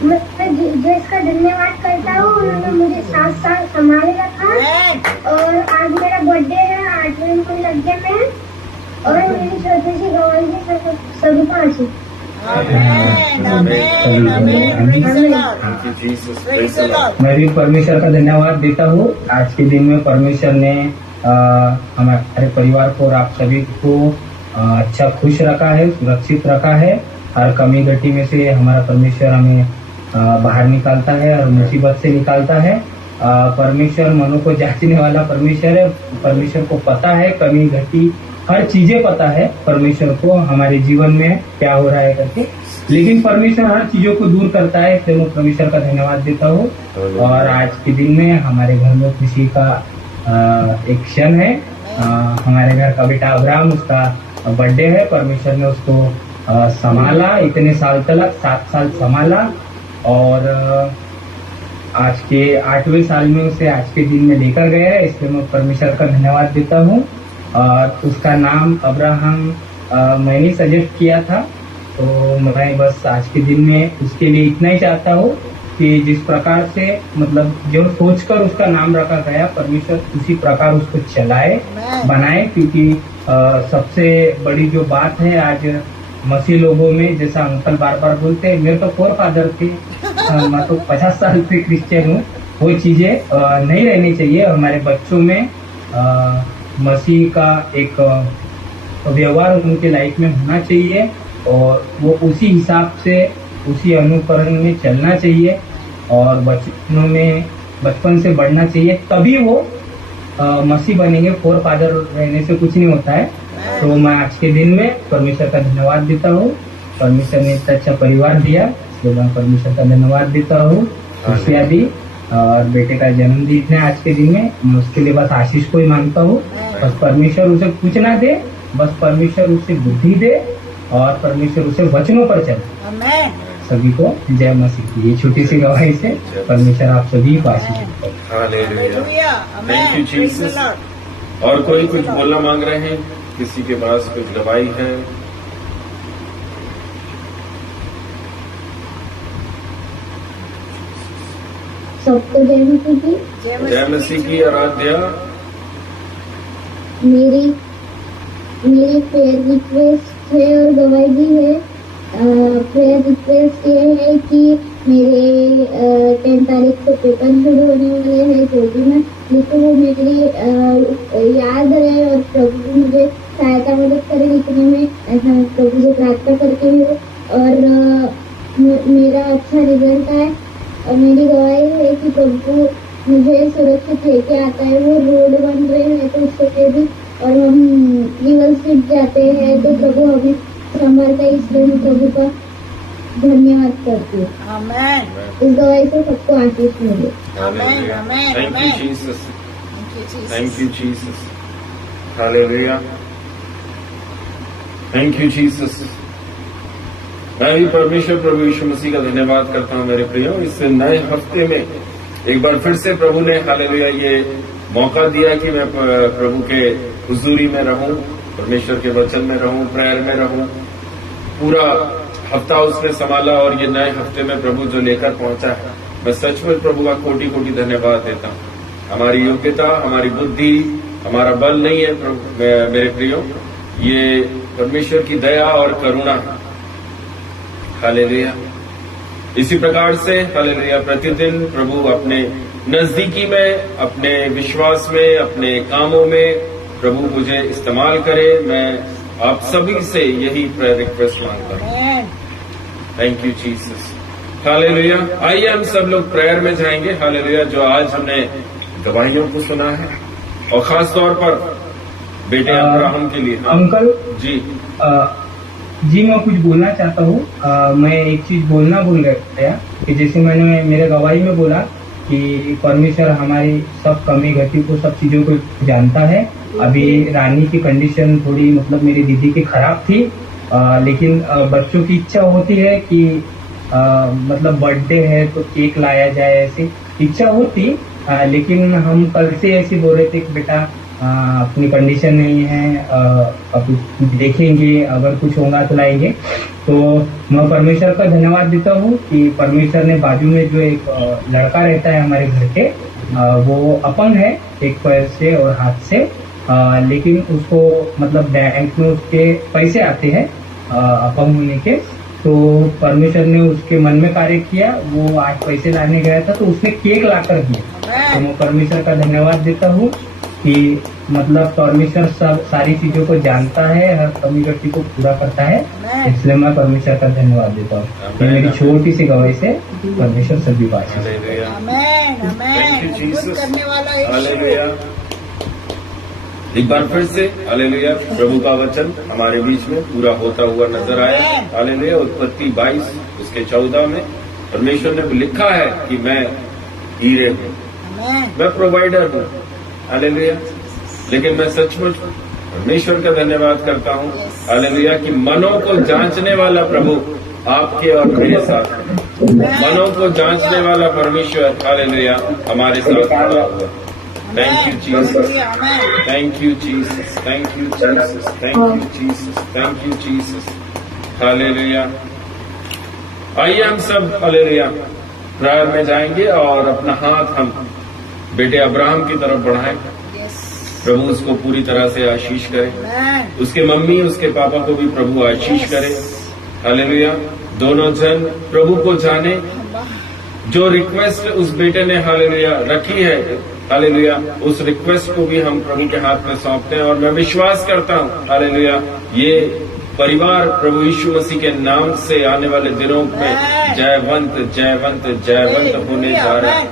मैं जिसका धन्यवाद करता हूँ, उन्होंने मुझे 7 साल संभाले रखा। Amen. और आज मेरा बर्थडे है, 8वें को लग गया मैं। और मेरी छोटी सी गवाही है सभी को आशीष। Amen. Amen. Amen. Praise the Lord. Thank you Jesus. Praise the Lord. मैं भी परमेश्वर का धन्यवाद देता हूँ। आज के दिन में परमेश्वर ने हमारे परिवार को और आप सभी को अच्छा खुश रखा है, सुरक्षित रखा है। हर कमी घटी में से हमारा परमेश्वर हमें बाहर निकालता है और मुसीबत से निकालता है। परमेश्वर मनों को जांचने वाला परमेश्वर है। परमेश्वर को पता है कमी घटी हर चीजें पता है परमेश्वर को हमारे जीवन में क्या हो रहा है करके, लेकिन परमेश्वर हर चीजों को दूर करता है। इसलिए मैं परमेश्वर का धन्यवाद देता हूँ। और आज के दिन में हमारे घर में खुशी का एक क्षण है। हमारे घर का बेटा अब्राहम, उसका बर्थडे है। परमेश्वर ने उसको संभाला इतने साल तक, 7 साल संभाला और आज के 8वें साल में उसे आज के दिन में लेकर गया है। इसलिए मैं परमेश्वर का धन्यवाद देता हूँ। और उसका नाम अब्राहम मैंने सजेस्ट किया था, तो मैं बस आज के दिन में उसके लिए इतना ही चाहता हूँ कि जिस प्रकार से मतलब जो सोचकर उसका नाम रखा गया, परमेश्वर उसी प्रकार उसको चलाए, बनाए। क्योंकि सबसे बड़ी जो बात है आज मसीह लोगों में, जैसा अंकल बार बार बोलते हैं, मेरे तो 4 फादर थे, मैं तो 50 साल से क्रिश्चियन हूँ। वो चीजें नहीं रहनी चाहिए। हमारे बच्चों में मसीह का एक व्यवहार उनके लाइफ में होना चाहिए और वो उसी हिसाब से उसी अनुकरण में चलना चाहिए और बचपन से बढ़ना चाहिए, तभी वो मसीह बनेंगे। 4 फादर रहने से कुछ नहीं होता है। तो मैं आज के दिन में परमेश्वर का धन्यवाद देता हूँ। परमेश्वर ने इतना अच्छा परिवार दिया, इसलिए मैं परमेश्वर का धन्यवाद देता हूँ। खुशियाँ दी और बेटे का जन्मदिन है आज के दिन में, मैं उसके लिए बस आशीष को ही मांगता हूँ। बस परमेश्वर उसे कुछ ना दे, बस परमेश्वर उसे बुद्धि दे और परमेश्वर उसे वचनों पर चले। सभी को जय मसीह की। ये छोटी सी गवाही से परमेश्वर आप सभी को आशीष दे। हालेलुया। Thank you Jesus. और कोई कुछ बोलना मांग रहे हैं? किसी के पास कुछ गवाही है? सबको जय मसीह की। जय मसीह की। आराध्या, मेरी प्रेयर रिक्वेस्ट है और गवाही भी है। प्रेयर रिक्वेस्ट ये है कि मेरे 10 तारीख को पेपर शुरू होने वाले हैं, जो भी मैं लिखूँ वो मेरी याद रहे और प्रभु मुझे सहायता मदद करे लिखने में, ऐसा प्रभु से प्रार्थना करती हूँ। और मेरा अच्छा रिजल्ट आए। और मेरी गवाही है कि प्रभु मुझे सुरक्षित लेके आता है। वो रोड बन रहे हैं तो उससे पे भी, और हम लीगल सीट जाते हैं तो प्रभु हमें संभालता है। इसलिए मैं प्रभु का धन्यवाद करती हूँ। इस गवाही से सबको आशीष मिले। Thank you Jesus. Thank you Jesus. Hallelujah. Thank you Jesus. मैं भी परमेश्वर प्रभु यीशु मसीह का धन्यवाद करता हूँ मेरे प्रियो। इस नए हफ्ते में एक बार फिर से प्रभु ने हालेलुया ये मौका दिया कि मैं प्रभु के हुजूरी में रहूं, परमेश्वर के वचन में रहूं, प्रेयर में रहूं। पूरा हफ्ता उसने संभाला और ये नए हफ्ते में प्रभु जो लेकर पहुंचा है, मैं सचमुच प्रभु का कोटि कोटि धन्यवाद देता हूं। हमारी योग्यता, हमारी बुद्धि, हमारा बल नहीं है प्रभु मेरे प्रियो, ये परमेश्वर की दया और करुणा है। हालेलुया। इसी प्रकार से हालेलुया प्रतिदिन प्रभु अपने नजदीकी में, अपने विश्वास में, अपने कामों में प्रभु मुझे इस्तेमाल करे। मैं आप सभी से यही प्रेयर रिक्वेस्ट मांगता हूं। Thank you Jesus. हालेलुया। आइए हम सब लोग प्रेयर में जाएंगे। हालेलुया। जो आज हमने गवाहियों को सुना है और खास तौर पर बेटे अब्राहम के लिए। अंकल जी जी, मैं कुछ बोलना चाहता हूँ। मैं एक चीज बोलना भूल गया कि जैसे मैंने मेरे गवाही में बोला कि परमेश्वर हमारी सब कमी घटी को, सब चीजों को जानता है। अभी रानी की कंडीशन थोड़ी मतलब मेरी दीदी की खराब थी, लेकिन बच्चों की इच्छा होती है कि मतलब बर्थडे है तो केक लाया जाए, ऐसी इच्छा होती। लेकिन हम कल से ऐसे बोल रहे थे कि बेटा अपनी कंडीशन नहीं है, अब देखेंगे, अगर कुछ होगा तो लाएंगे। तो मैं परमेश्वर का धन्यवाद देता हूँ कि परमेश्वर ने बाजू में जो एक लड़का रहता है हमारे घर के, वो अपंग है एक पैर से और हाथ से, लेकिन उसको मतलब बैंक में उसके पैसे आते हैं अपंग होने के। तो परमेश्वर ने उसके मन में कार्य किया, वो आज पैसे लाने गया था तो उसने केक लाकर दिया। तो मैं परमेश्वर का धन्यवाद देता हूँ कि मतलब परमेश्वर सब सारी चीजों को जानता है, हर कमी घटी को पूरा करता है। इसलिए मैं परमेश्वर का धन्यवाद देता हूँ। ये मेरी छोटी सी गवाही से परमेश्वर सभी बात एक बार फिर से हालेलुया प्रभु का वचन हमारे बीच में पूरा होता हुआ नजर आया। हालेलुया। उत्पत्ति 22 उसके 14 में परमेश्वर ने लिखा है कि मैं हीरे हूँ, मैं प्रोवाइडर हूँ। हालेलुया। लेकिन मैं सचमुच परमेश्वर का धन्यवाद करता हूँ हालेलुया कि मनों को जांचने वाला प्रभु आपके और मेरे साथ है। मनों को जांचने वाला परमेश्वर हालेलुया हमारे साथ खड़ा हुआ। Thank you Jesus, thank you Jesus, thank you Jesus, thank you Jesus, thank you Jesus. Hallelujah. आइए हम सब हालेलुया प्रेयर में जाएंगे और अपना हाथ हम बेटे अब्राहम की तरफ बढ़ाएं। प्रभु उसको पूरी तरह से आशीष करे, उसके मम्मी उसके पापा को भी प्रभु आशीष करे। हालेलुया। दोनों जन प्रभु को जाने। जो रिक्वेस्ट उस बेटे ने हालेलुया रखी है, हालेलुया, उस रिक्वेस्ट को भी हम प्रभु के हाथ में सौंपते हैं। और मैं विश्वास करता हूँ हालेलुया ये परिवार प्रभु यीशु मसीह के नाम से आने वाले दिनों में जयवंत जयवंत जयवंत होने जा रहा है।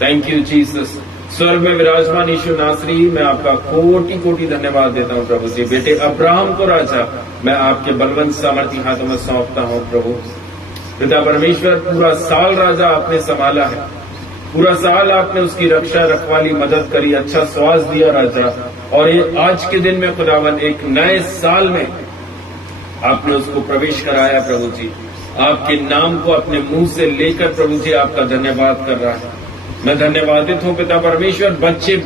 Thank you Jesus. स्वर्ग में विराजमान यीशु नासरी, मैं आपका कोटि कोटि धन्यवाद देता हूँ प्रभु जी। बेटे अब्राहम को राजा मैं आपके बलवंत सामर्थी हाथों में सौंपता हूँ प्रभु। पिता परमेश्वर पूरा साल राजा आपने संभाला है, पूरा साल आपने उसकी रक्षा रखवाली मदद करी, अच्छा स्वास्थ्य दिया राजा। और ये आज के दिन में खुदावन एक नए साल में आपने उसको प्रवेश कराया प्रभु जी। आपके नाम को अपने मुंह से लेकर प्रभु जी आपका धन्यवाद कर रहा है। मैं धन्यवादित हूँ पिता परमेश्वर।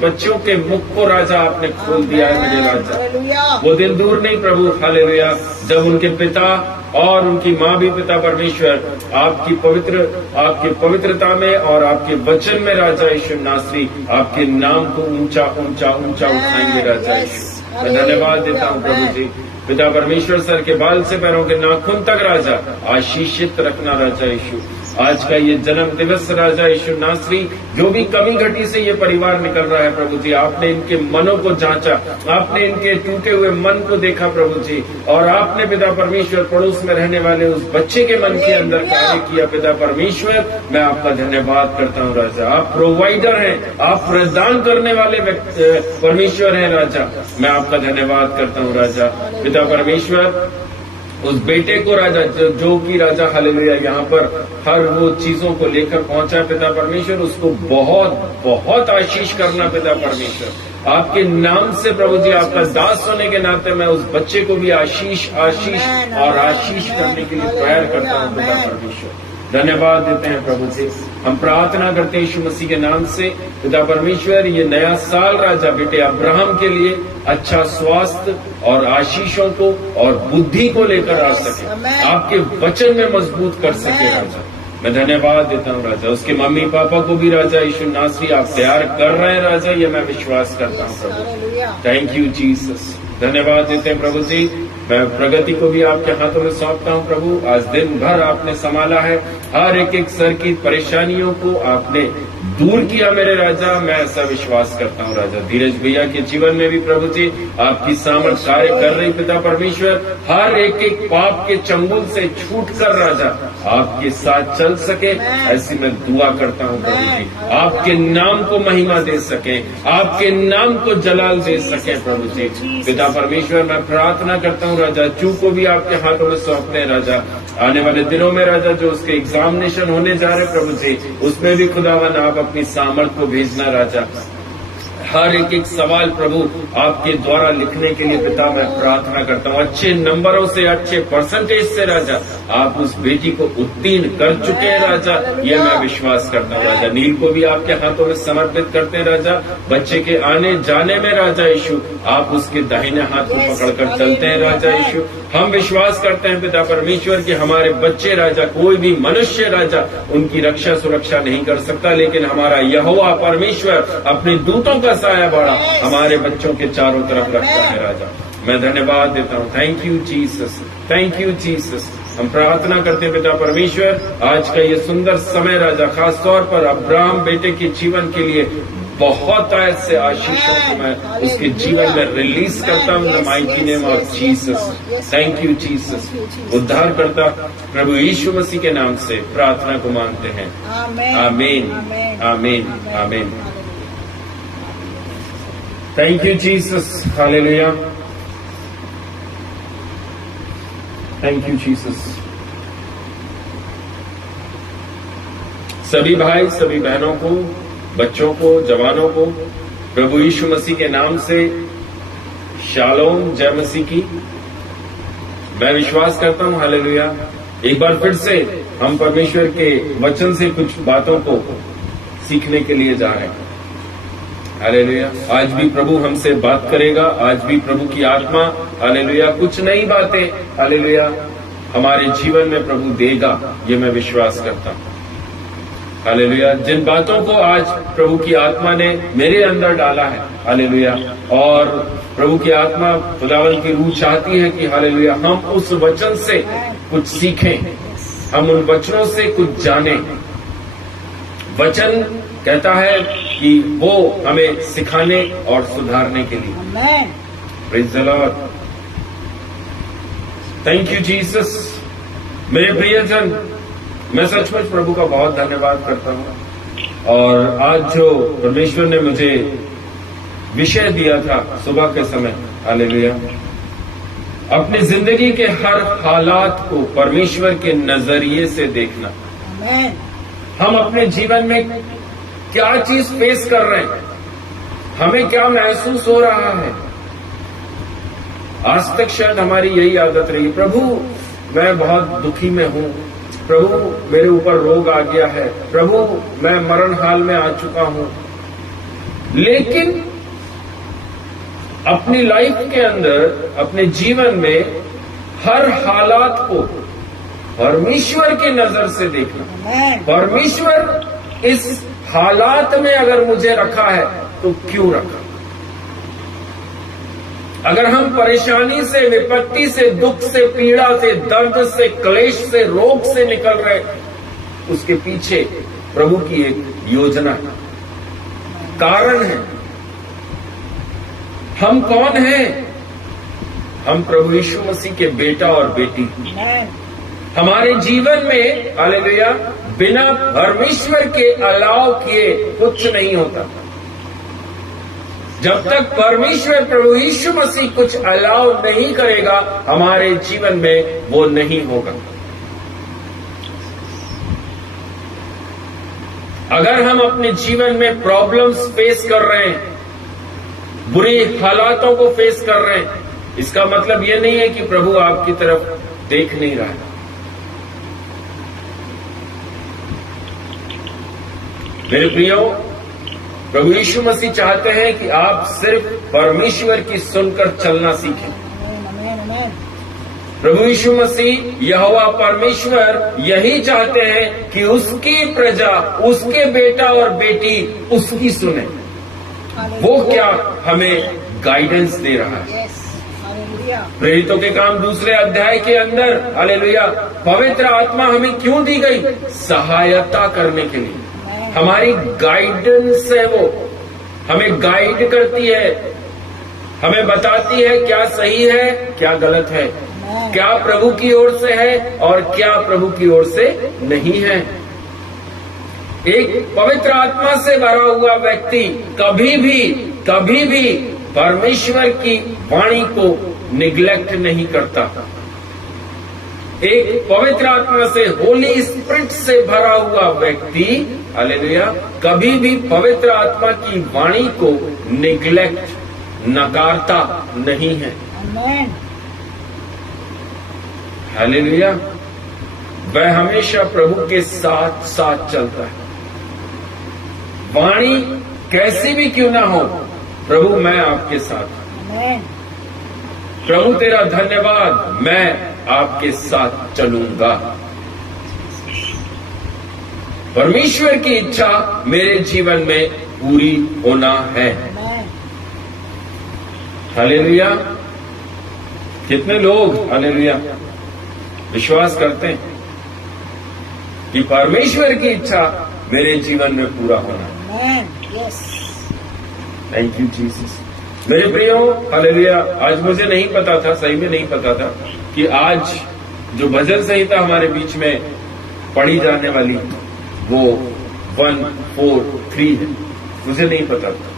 बच्चों के मुख को राजा आपने खोल दिया है मेरे राजा। वो दिन दूर नहीं प्रभु हालेलुया जब उनके पिता और उनकी माँ भी पिता परमेश्वर आपकी पवित्रता में और आपके वचन में राजा यीशु नासरी आपके नाम को ऊंचा ऊंचा ऊंचा उठाएंगे राजा यीशु। मैं धन्यवाद देता हूँ प्रभु जी। पिता परमेश्वर सर के बाल से पैरों के नाखून तक राजा आशीषित रखना राजा यीशु। आज का ये जन्म दिवस राजा यीशु नासरी, जो भी कमी घटी से ये परिवार निकल रहा है प्रभु जी, आपने इनके मनों को जांचा, आपने इनके टूटे हुए मन को देखा प्रभु जी, और आपने पिता परमेश्वर पड़ोस में रहने वाले उस बच्चे के मन के अंदर कार्य किया पिता परमेश्वर। मैं आपका धन्यवाद करता हूँ राजा। आप प्रोवाइडर हैं, आप प्रदान करने वाले परमेश्वर हैं राजा। मैं आपका धन्यवाद करता हूँ राजा। पिता परमेश्वर उस बेटे को राजा जो कि राजा हालेलुया यहाँ पर हर वो चीजों को लेकर पहुंचा पिता परमेश्वर, उसको बहुत बहुत आशीष करना पिता परमेश्वर। आपके नाम से प्रभु जी आपका दास होने के नाते मैं उस बच्चे को भी आशीष आशीष और आशीष करने के लिए प्रेयर करता हूँ पिता परमेश्वर। धन्यवाद देते हैं प्रभु जी। हम प्रार्थना करते हैं यीशु मसीह के नाम से, पिता परमेश्वर, ये नया साल राजा बेटे अब्राहम के लिए अच्छा स्वास्थ्य और आशीषों को और बुद्धि को लेकर आ सके, आपके वचन में मजबूत कर सके राजा। मैं धन्यवाद देता हूँ राजा। उसके मम्मी पापा को भी राजा यीशु नासरी आप तैयार कर रहे हैं राजा, ये मैं विश्वास करता हूँ प्रभु। Thank you Jesus. धन्यवाद देते हैं प्रभु जी। मैं प्रगति को भी आपके हाथों में सौंपता हूँ प्रभु। आज दिन भर आपने संभाला है, हर एक सर की परेशानियों को आपने दूर किया मेरे राजा, मैं ऐसा विश्वास करता हूँ राजा। धीरज भैया के जीवन में भी प्रभु जी आपकी सामर्थ कार्य कर रही पिता परमेश्वर, हर एक पाप के चंगुल से छूट कर राजा आपके साथ चल सके, ऐसी मैं दुआ करता हूँ प्रभु जी। आपके नाम को महिमा दे सके, आपके नाम को जलाल दे सके प्रभु जी। पिता परमेश्वर, मैं प्रार्थना करता हूँ राजा, चू को भी आपके हाथों में सौंपते हैं राजा। आने वाले दिनों में राजा जो उसके एग्जामिनेशन होने जा रहे प्रभु जी, उसमें भी खुदावन आप अपनी सामर्थ को भेजना राजा। हर एक सवाल प्रभु आपके द्वारा लिखने के लिए पिता मैं प्रार्थना करता हूँ, अच्छे नंबरों से, अच्छे परसेंटेज से राजा आप उस बेटी को उत्तीर्ण कर चुके हैं राजा, ये मैं विश्वास करता हूँ राजा। नील को भी आपके हाथों में समर्पित करते हैं राजा। बच्चे के आने जाने में राजा यीशु आप उसके दाहिने हाथ को पकड़कर चलते हैं राजा यीशु। हम विश्वास करते हैं पिता परमेश्वर कि हमारे बच्चे राजा, कोई भी मनुष्य राजा उनकी रक्षा सुरक्षा नहीं कर सकता, लेकिन हमारा यहोवा परमेश्वर अपने दूतों का साया बड़ा हमारे बच्चों के चारों तरफ रखता है राजा। मैं धन्यवाद देता हूँ। Thank you Jesus, thank you Jesus. हम प्रार्थना करते हैं पिता परमेश्वर, आज का ये सुंदर समय राजा खास तौर पर अब्राहम बेटे के जीवन के लिए बहुत ऐसे आशीषों को मैं उसके जीवन में रिलीज करता हूँ, the mighty name of Jesus. Thank you Jesus. उद्धार करता प्रभु यीशु मसीह के नाम से प्रार्थना को मांगते हैं, आमीन आमीन आमीन। Thank you Jesus, hallelujah. Thank you Jesus. सभी भाई सभी बहनों को, बच्चों को, जवानों को प्रभु यीशु मसीह के नाम से शालोम, जय मसीह की मैं विश्वास करता हूं, हालेलुया। एक बार फिर से हम परमेश्वर के वचन से कुछ बातों को सीखने के लिए जा रहे हैं, हालेलुया। आज भी प्रभु हमसे बात करेगा, आज भी प्रभु की आत्मा, हालेलुया, कुछ नई बातें, हालेलुया, हमारे जीवन में प्रभु देगा, ये मैं विश्वास करता हूं, हालेलुया। जिन बातों को आज प्रभु की आत्मा ने मेरे अंदर डाला है, हालेलुया, और प्रभु की आत्मा, खुदावंद की रूह चाहती है कि हालेलुया हम उस वचन से कुछ सीखें, हम उन वचनों से कुछ जानें। वचन कहता है कि वो हमें सिखाने और सुधारने के लिए। Praise the Lord, thank you Jesus. मेरे प्रियजन, मैं सचमुच प्रभु का बहुत धन्यवाद करता हूं, और आज जो परमेश्वर ने मुझे विषय दिया था सुबह के समय, हालेलुया, अपनी जिंदगी के हर हालात को परमेश्वर के नजरिए से देखना। हम अपने जीवन में क्या चीज फेस कर रहे हैं, हमें क्या महसूस हो रहा है। आज तक शायद हमारी यही आदत रही, प्रभु मैं बहुत दुखी में हूं, प्रभु मेरे ऊपर रोग आ गया है, प्रभु मैं मरण हाल में आ चुका हूं। लेकिन अपनी लाइफ के अंदर, अपने जीवन में हर हालात को परमेश्वर की नजर से देखना। परमेश्वर इस हालात में अगर मुझे रखा है तो क्यों रखा। अगर हम परेशानी से, विपत्ति से, दुख से, पीड़ा से, दर्द से, क्लेश से, रोग से निकल रहे, उसके पीछे प्रभु की एक योजना है, कारण है। हम कौन हैं? हम प्रभु यीशु मसीह के बेटा और बेटी। हमारे जीवन में, हालेलुया, बिना परमेश्वर के अलाव किए कुछ नहीं होता। जब तक परमेश्वर प्रभु यीशु मसीह कुछ अलाउ नहीं करेगा, हमारे जीवन में वो नहीं होगा। अगर हम अपने जीवन में प्रॉब्लम्स फेस कर रहे हैं, बुरी हालातों को फेस कर रहे हैं, इसका मतलब ये नहीं है कि प्रभु आपकी तरफ देख नहीं रहा है। मेरे प्रियो, प्रभु यीशु मसीह चाहते हैं कि आप सिर्फ परमेश्वर की सुनकर चलना सीखें। प्रभु यीशु मसीह यहोवा परमेश्वर यही चाहते हैं कि उसकी प्रजा, उसके बेटा और बेटी उसकी सुने। वो क्या हमें गाइडेंस दे रहा है। प्रेरितों के काम 2 अध्याय के अंदर, हालेलुया, पवित्र आत्मा हमें क्यों दी गई? सहायता करने के लिए। हमारी गाइडेंस है, वो हमें गाइड करती है, हमें बताती है क्या सही है क्या गलत है, क्या प्रभु की ओर से है और क्या प्रभु की ओर से नहीं है। एक पवित्र आत्मा से भरा हुआ व्यक्ति कभी भी परमेश्वर की वाणी को निग्लेक्ट नहीं करता। एक पवित्र आत्मा से, होली स्पिरिट से भरा हुआ व्यक्ति, हालेलुया, कभी भी पवित्र आत्मा की वाणी को निग्लेक्ट, नकारता नहीं है। हालेलुया, वह हमेशा प्रभु के साथ साथ चलता है। वाणी कैसी भी क्यों ना हो, प्रभु मैं आपके साथ हूं। प्रभु तेरा धन्यवाद, मैं आपके साथ चलूंगा। परमेश्वर की इच्छा मेरे जीवन में पूरी होना है। हालेलुया, कितने लोग हालेलुया विश्वास करते हैं कि परमेश्वर की इच्छा मेरे जीवन में पूरा होना है। Thank you Jesus. मेरे प्रियो, हालेलुया, आज मुझे नहीं पता था, सही में नहीं पता था कि आज जो भजन संहिता हमारे बीच में पढ़ी जाने वाली वो 1-4-3 है, मुझे नहीं पता था।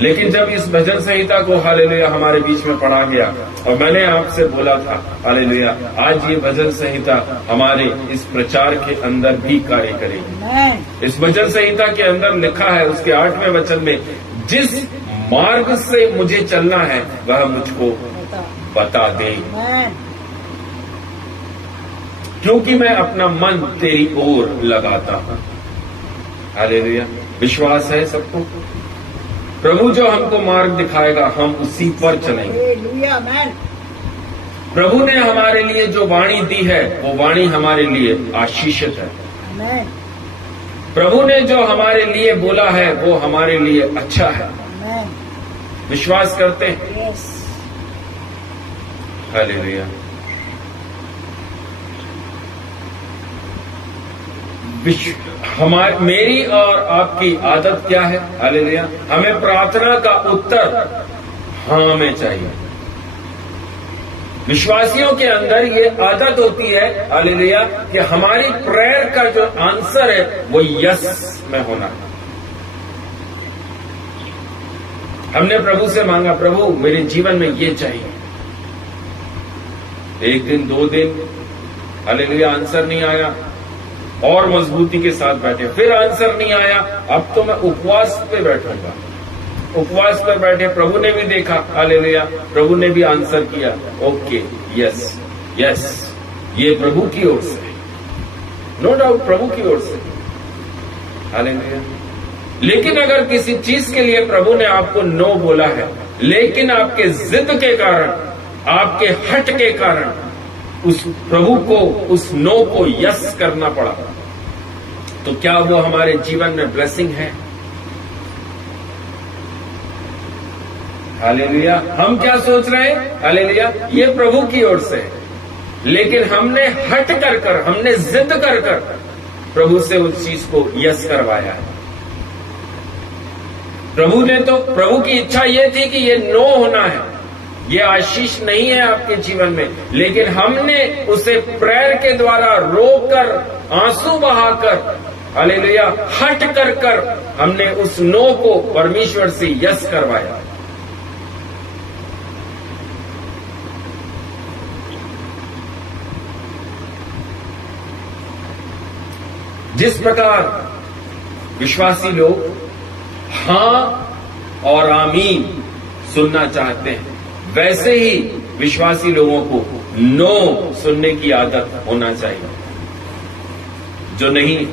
लेकिन जब इस भजन संहिता को हालेलुया हमारे बीच में पढ़ा गया और मैंने आपसे बोला था हालेलुया, आज ये भजन संहिता हमारे इस प्रचार के अंदर भी कार्य करेगी। इस भजन संहिता के अंदर लिखा है उसके 8वें वचन में, जिस मार्ग से मुझे चलना है वह मुझको बता दे, क्योंकि मैं अपना मन तेरी ओर लगाता हूं। हालेलुया, विश्वास है सबको? प्रभु जो हमको मार्ग दिखाएगा हम उसी पर चलेंगे। प्रभु ने हमारे लिए जो वाणी दी है वो वाणी हमारे लिए आशीषित है। प्रभु ने जो हमारे लिए बोला है वो हमारे लिए अच्छा है। विश्वास करते हैं? हालेलुया। मेरी और आपकी आदत क्या है? हालेलुया, हमें प्रार्थना का उत्तर हाँ में चाहिए। विश्वासियों के अंदर ये आदत होती है हालेलुया कि हमारी प्रेयर का जो आंसर है वो यस में होना है। हमने प्रभु से मांगा, प्रभु मेरे जीवन में ये चाहिए। 1 दिन 2 दिन हालेलुया आंसर नहीं आया और मजबूती के साथ बैठे, फिर आंसर नहीं आया, अब तो मैं उपवास पे बैठूंगा। उपवास पर बैठे, प्रभु ने भी देखा हालेलुया, प्रभु ने भी आंसर किया, ओके यस यस, ये प्रभु की ओर से, नो डाउट प्रभु की ओर से। हालेलुया। लेकिन अगर किसी चीज के लिए प्रभु ने आपको नो बोला है, लेकिन आपके जिद के कारण, आपके हट के कारण उस प्रभु को, उस नो को यस करना पड़ा, तो क्या वो हमारे जीवन में ब्लेसिंग है? हालेलुया। हम क्या सोच रहे हैं? हालेलुया, ये प्रभु की ओर से, लेकिन हमने हट कर, हमने जिद कर प्रभु से उस चीज को यस करवाया है। प्रभु ने तो, प्रभु की इच्छा ये थी कि ये नो होना है, ये आशीष नहीं है आपके जीवन में, लेकिन हमने उसे प्रेयर के द्वारा रोकर, आंसू बहाकर, हालेलुया, हट कर हमने उस नो को परमेश्वर से यस करवाया। जिस प्रकार विश्वासी लोग हां और आमीन सुनना चाहते हैं, वैसे ही विश्वासी लोगों को नो सुनने की आदत होना चाहिए। जो नहीं,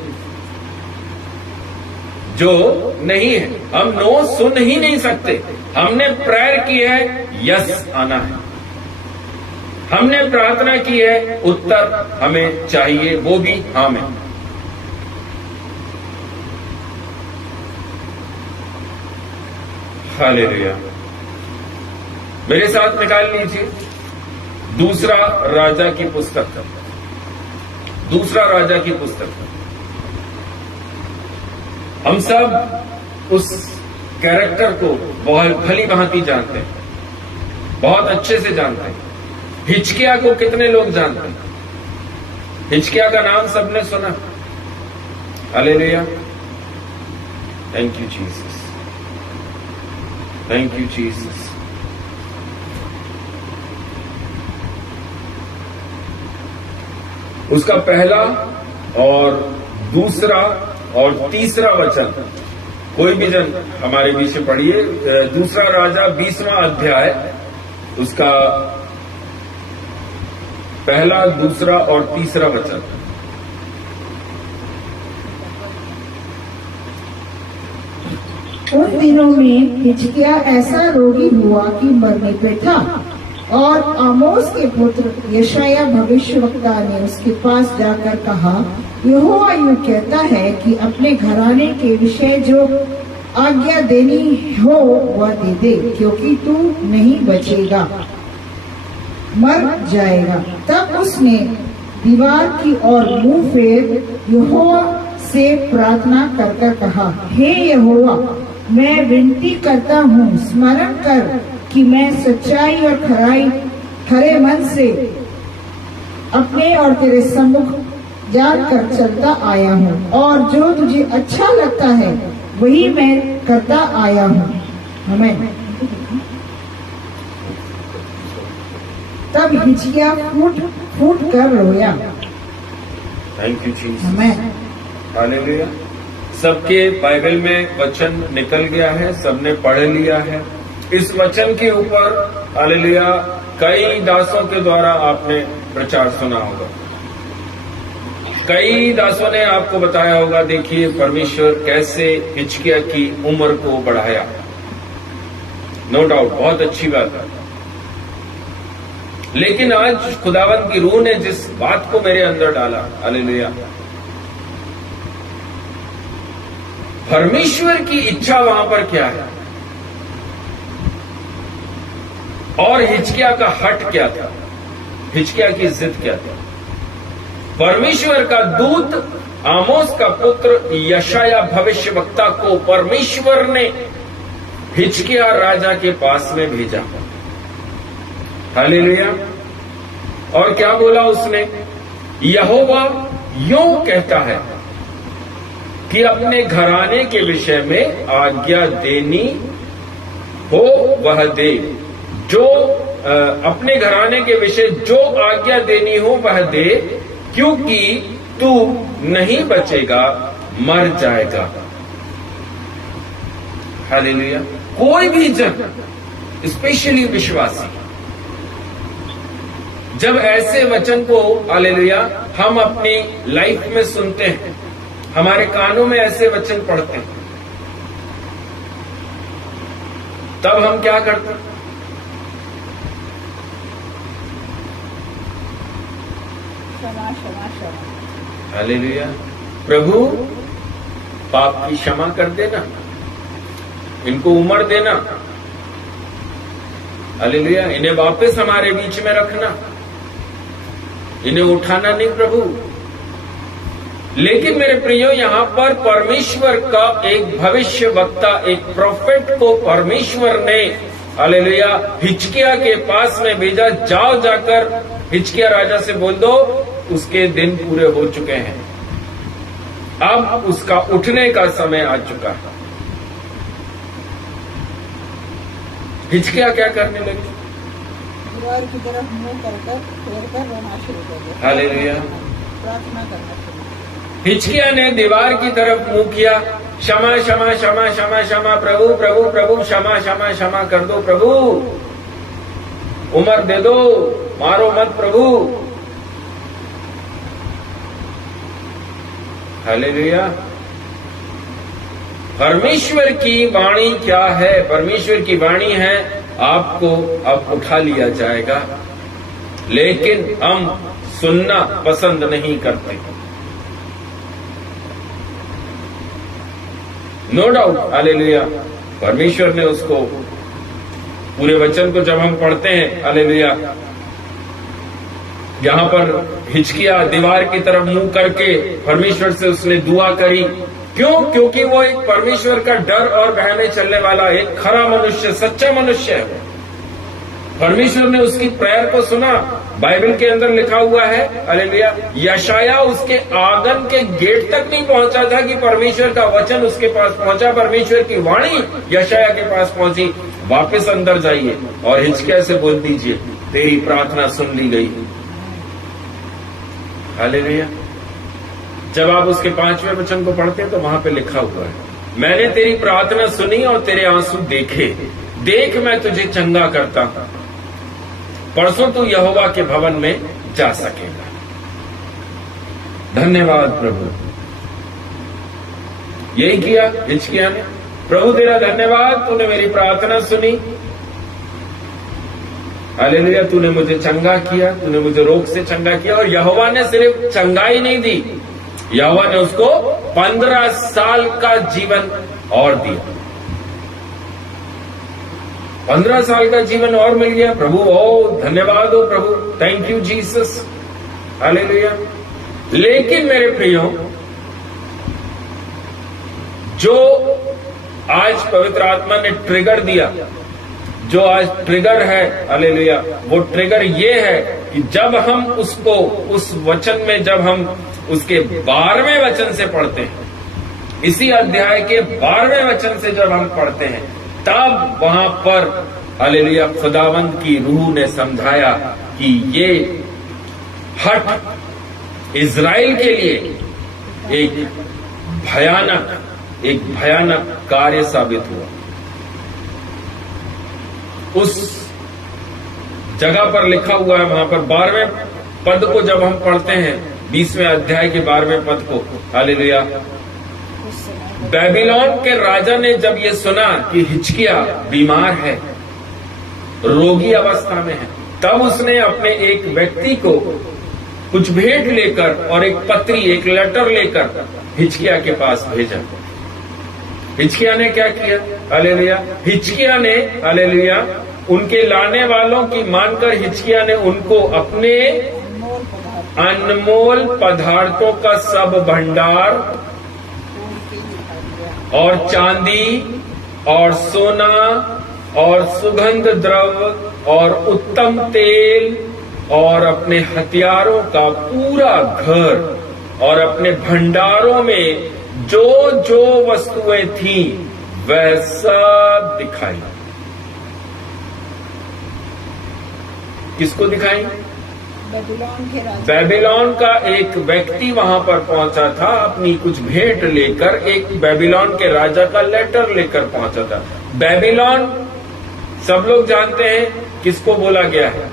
जो नहीं है। हम नो सुन ही नहीं सकते। हमने प्रेयर की है, यस आना है। हमने प्रार्थना की है, उत्तर हमें चाहिए, वो भी हाँ में। हालेलुया। मेरे साथ निकाल लीजिए दूसरा राजा की पुस्तक। दूसरा राजा की पुस्तक। हम सब उस कैरेक्टर को बहुत भली भांति जानते हैं, बहुत अच्छे से जानते हैं। हिजकिय्याह को कितने लोग जानते हैं? हिजकिय्याह का नाम सबने सुना। Hallelujah. Thank you Jesus, thank you Jesus. उसका पहला और दूसरा और तीसरा वचन कोई भी जन हमारे बीच में पढ़िए। दूसरा राजा 20वां अध्याय, उसका पहला, दूसरा और तीसरा वचन। उन दिनों में हिजकिय्याह ऐसा रोगी हुआ कि मरने पे था, और आमोस के पुत्र यशायाह भविष्यवक्ता ने उसके पास जाकर कहा, यहोवा यूं कहता है कि अपने घराने के विषय जो आज्ञा देनी हो वह दे दे, क्योंकि तू नहीं बचेगा, मर जाएगा। तब उसने दीवार की ओर मुंह फेर यहोवा से प्रार्थना कर कहा, हे यहोवा, मैं विनती करता हूँ, स्मरण कर कि मैं सच्चाई और खरे मन से अपने और तेरे सम्मुख जानकर चलता आया हूँ, और जो तुझे अच्छा लगता है वही मैं करता आया हूँ। आमीन। तब हिजकिय्याह फूट कर रोया। Thank you Jesus. आमीन। हालेलुया। सबके बाइबल में वचन निकल गया है, सबने पढ़ लिया है। इस वचन के ऊपर हालेलुया कई दासों के द्वारा आपने प्रचार सुना होगा। कई दासों ने आपको बताया होगा, देखिए परमेश्वर कैसे हिजकिय्याह की उम्र को बढ़ाया। नो डाउट, बहुत अच्छी बात है। लेकिन आज खुदावंत की रूह ने जिस बात को मेरे अंदर डाला, हालेलुया, परमेश्वर की इच्छा वहां पर क्या है और हिजकिय्याह का हट क्या था, हिजकिय्याह की जिद क्या था। परमेश्वर का दूत आमोस का पुत्र यशायाह भविष्यवक्ता को परमेश्वर ने हिजकिय्याह राजा के पास में भेजा। हालेलुया। और क्या बोला उसने? यहोवा यूं कहता है कि अपने घराने के विषय में आज्ञा देनी हो वह दे, जो अपने घराने के विषय जो आज्ञा देनी हो वह दे, क्योंकि तू नहीं बचेगा, मर जाएगा। हालेलुया। कोई भी जन, स्पेशली विश्वासी, जब ऐसे वचन को हालेलुया हम अपनी लाइफ में सुनते हैं, हमारे कानों में ऐसे वचन पढ़ते हैं, तब हम क्या करते हैं? हालेलुया। प्रभु पाप की क्षमा कर देना, इनको उम्र देना, हालेलुया, इन्हें वापस हमारे बीच में रखना, इन्हें उठाना नहीं प्रभु। लेकिन मेरे प्रियो, यहां पर परमेश्वर का एक भविष्य वक्ता, एक प्रोफेट को परमेश्वर ने हालेलुया हिजकिय्याह के पास में भेजा। जाओ, जाकर हिजकिय्याह राजा से बोल दो उसके दिन पूरे हो चुके हैं, अब उसका उठने का समय आ चुका है। हिजकिय्याह क्या करने लगे? दीवार की तरफ मुंह कर फेर कर रोना शुरू कर दिया। हालेलुया। प्रार्थना करना शुरू। हिजकिय्याह ने दीवार की तरफ मुंह किया, क्षमा क्षमा क्षमा क्षमा क्षमा, प्रभु प्रभु प्रभु, क्षमा क्षमा क्षमा कर दो प्रभु, उम्र दे दो, मारो मत प्रभु। हालेलुया। परमेश्वर की वाणी क्या है? परमेश्वर की वाणी है आपको अब उठा लिया जाएगा, लेकिन हम सुनना पसंद नहीं करते। नो डाउट, हालेलुया, परमेश्वर ने उसको पूरे वचन को जब हम पढ़ते हैं, हालेलुया, यहां पर हिचकिया दीवार की तरफ मुंह करके परमेश्वर से उसने दुआ करी। क्यों? क्योंकि वो एक परमेश्वर का डर और भय में चलने वाला एक खरा मनुष्य, सच्चा मनुष्य है। परमेश्वर ने उसकी प्रेयर को सुना। बाइबल के अंदर लिखा हुआ है, हालेलुया, यशाया उसके आंगन के गेट तक नहीं पहुंचा था कि परमेश्वर का वचन उसके पास पहुंचा, परमेश्वर की वाणी यशाया के पास पहुंची, वापस अंदर जाइए और हिचकिया से बोल दीजिए तेरी प्रार्थना सुन ली गई। हालेलुया। जब आप उसके 5वें वचन को पढ़ते हैं तो वहां पे लिखा हुआ है, मैंने तेरी प्रार्थना सुनी और तेरे आंसू देखे, देख मैं तुझे चंगा करता हूं, परसों तू यहोवा के भवन में जा सकेगा। धन्यवाद प्रभु। यही किया हिचकिया ने। प्रभु तेरा धन्यवाद, तूने मेरी प्रार्थना सुनी, हालेलुया, तूने मुझे चंगा किया, तूने मुझे रोग से चंगा किया। और यहोवा ने सिर्फ चंगाई नहीं दी, यहोवा ने उसको 15 साल का जीवन और दिया। 15 साल का जीवन और मिल गया। प्रभु ओ धन्यवाद हो प्रभु, थैंक यू जीसस, हालेलुया। लेकिन मेरे प्रियो, जो आज पवित्र आत्मा ने ट्रिगर दिया, जो आज ट्रिगर है, हालेलुया, वो ट्रिगर ये है कि जब हम उसको उस वचन में, जब हम उसके 12वें वचन से पढ़ते हैं, इसी अध्याय के 12वें वचन से जब हम पढ़ते हैं, तब वहां पर हालेलुया खुदावंद की रूह ने समझाया कि ये हट इज़राइल के लिए एक भयानक कार्य साबित हुआ। उस जगह पर लिखा हुआ है, वहां पर 12वें पद को जब हम पढ़ते हैं, 20वें अध्याय के 12वें पद को, हालेलुया, बेबीलोन के राजा ने जब ये सुना कि हिचकिया बीमार है, रोगी अवस्था में है, तब उसने अपने एक व्यक्ति को कुछ भेंट लेकर और एक पत्री, एक लेटर लेकर हिचकिया के पास भेजा। हिचकिया ने क्या किया? हालेलुया, हिचकिया ने, हालेलुया, उनके लाने वालों की मानकर हिचकिया ने उनको अपने अनमोल पदार्थों का सब भंडार और चांदी और सोना और सुगंध द्रव्य और उत्तम तेल और अपने हथियारों का पूरा घर और अपने भंडारों में जो जो वस्तुएं थीं वह सब दिखाई। किसको दिखाई? बेबीलोन का एक व्यक्ति वहां पर पहुंचा था, अपनी कुछ भेंट लेकर, एक बेबीलोन के राजा का लेटर लेकर पहुंचा था। बेबीलोन सब लोग जानते हैं किसको बोला गया है,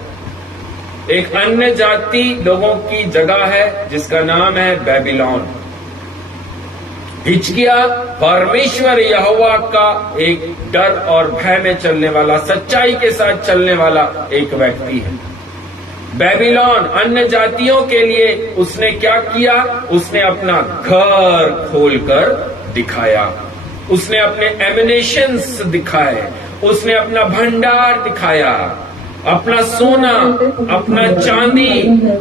एक अन्य जाति लोगों की जगह है जिसका नाम है बेबीलोन। हिचकिया परमेश्वर यहोवा का एक डर और भय में चलने वाला, सच्चाई के साथ चलने वाला एक व्यक्ति है। बेबीलोन अन्य जातियों के लिए उसने क्या किया? उसने अपना घर खोलकर दिखाया, उसने अपने एमिनेशंस दिखाए, उसने अपना भंडार दिखाया, अपना सोना, अपना चांदी,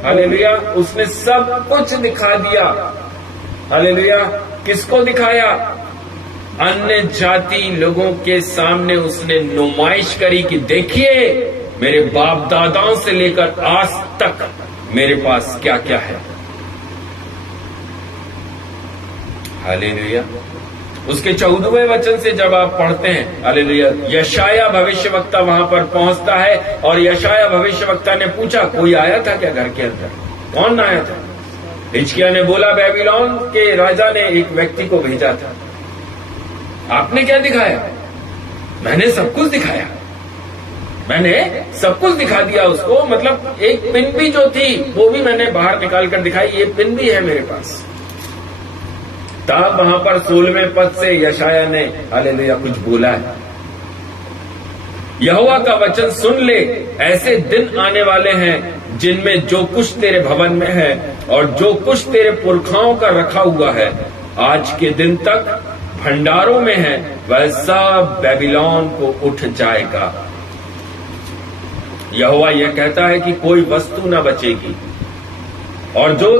हालेलुया, उसने सब कुछ दिखा दिया। हालेलुया, किसको दिखाया? अन्य जाति लोगों के सामने उसने नुमाइश करी कि देखिए मेरे बाप दादाओं से लेकर आज तक मेरे पास क्या क्या है। हालेलुया। उसके 14वें वचन से जब आप पढ़ते हैं, हालेलुया, यशाया भविष्यवक्ता वहां पर पहुंचता है और यशाया भविष्यवक्ता ने पूछा कोई आया था क्या घर के अंदर? कौन आया था? हिचकिया ने बोला बेबीलोन के राजा ने एक व्यक्ति को भेजा था। आपने क्या दिखाया? मैंने सब कुछ दिखाया, मैंने सब कुछ दिखा दिया उसको। मतलब एक पिन भी जो थी वो भी मैंने बाहर निकाल कर दिखाई, ये पिन भी है मेरे पास। तब वहां पर 16वें पद से यशाया ने हालेलुया कुछ बोला है, यहोवा का वचन सुन ले, ऐसे दिन आने वाले हैं जिनमें जो कुछ तेरे भवन में है और जो कुछ तेरे पुरखाओं का रखा हुआ है आज के दिन तक भंडारों में है, वह सब बेबीलोन को उठ जाएगा। यहोवा यह कहता है कि कोई वस्तु न बचेगी और जो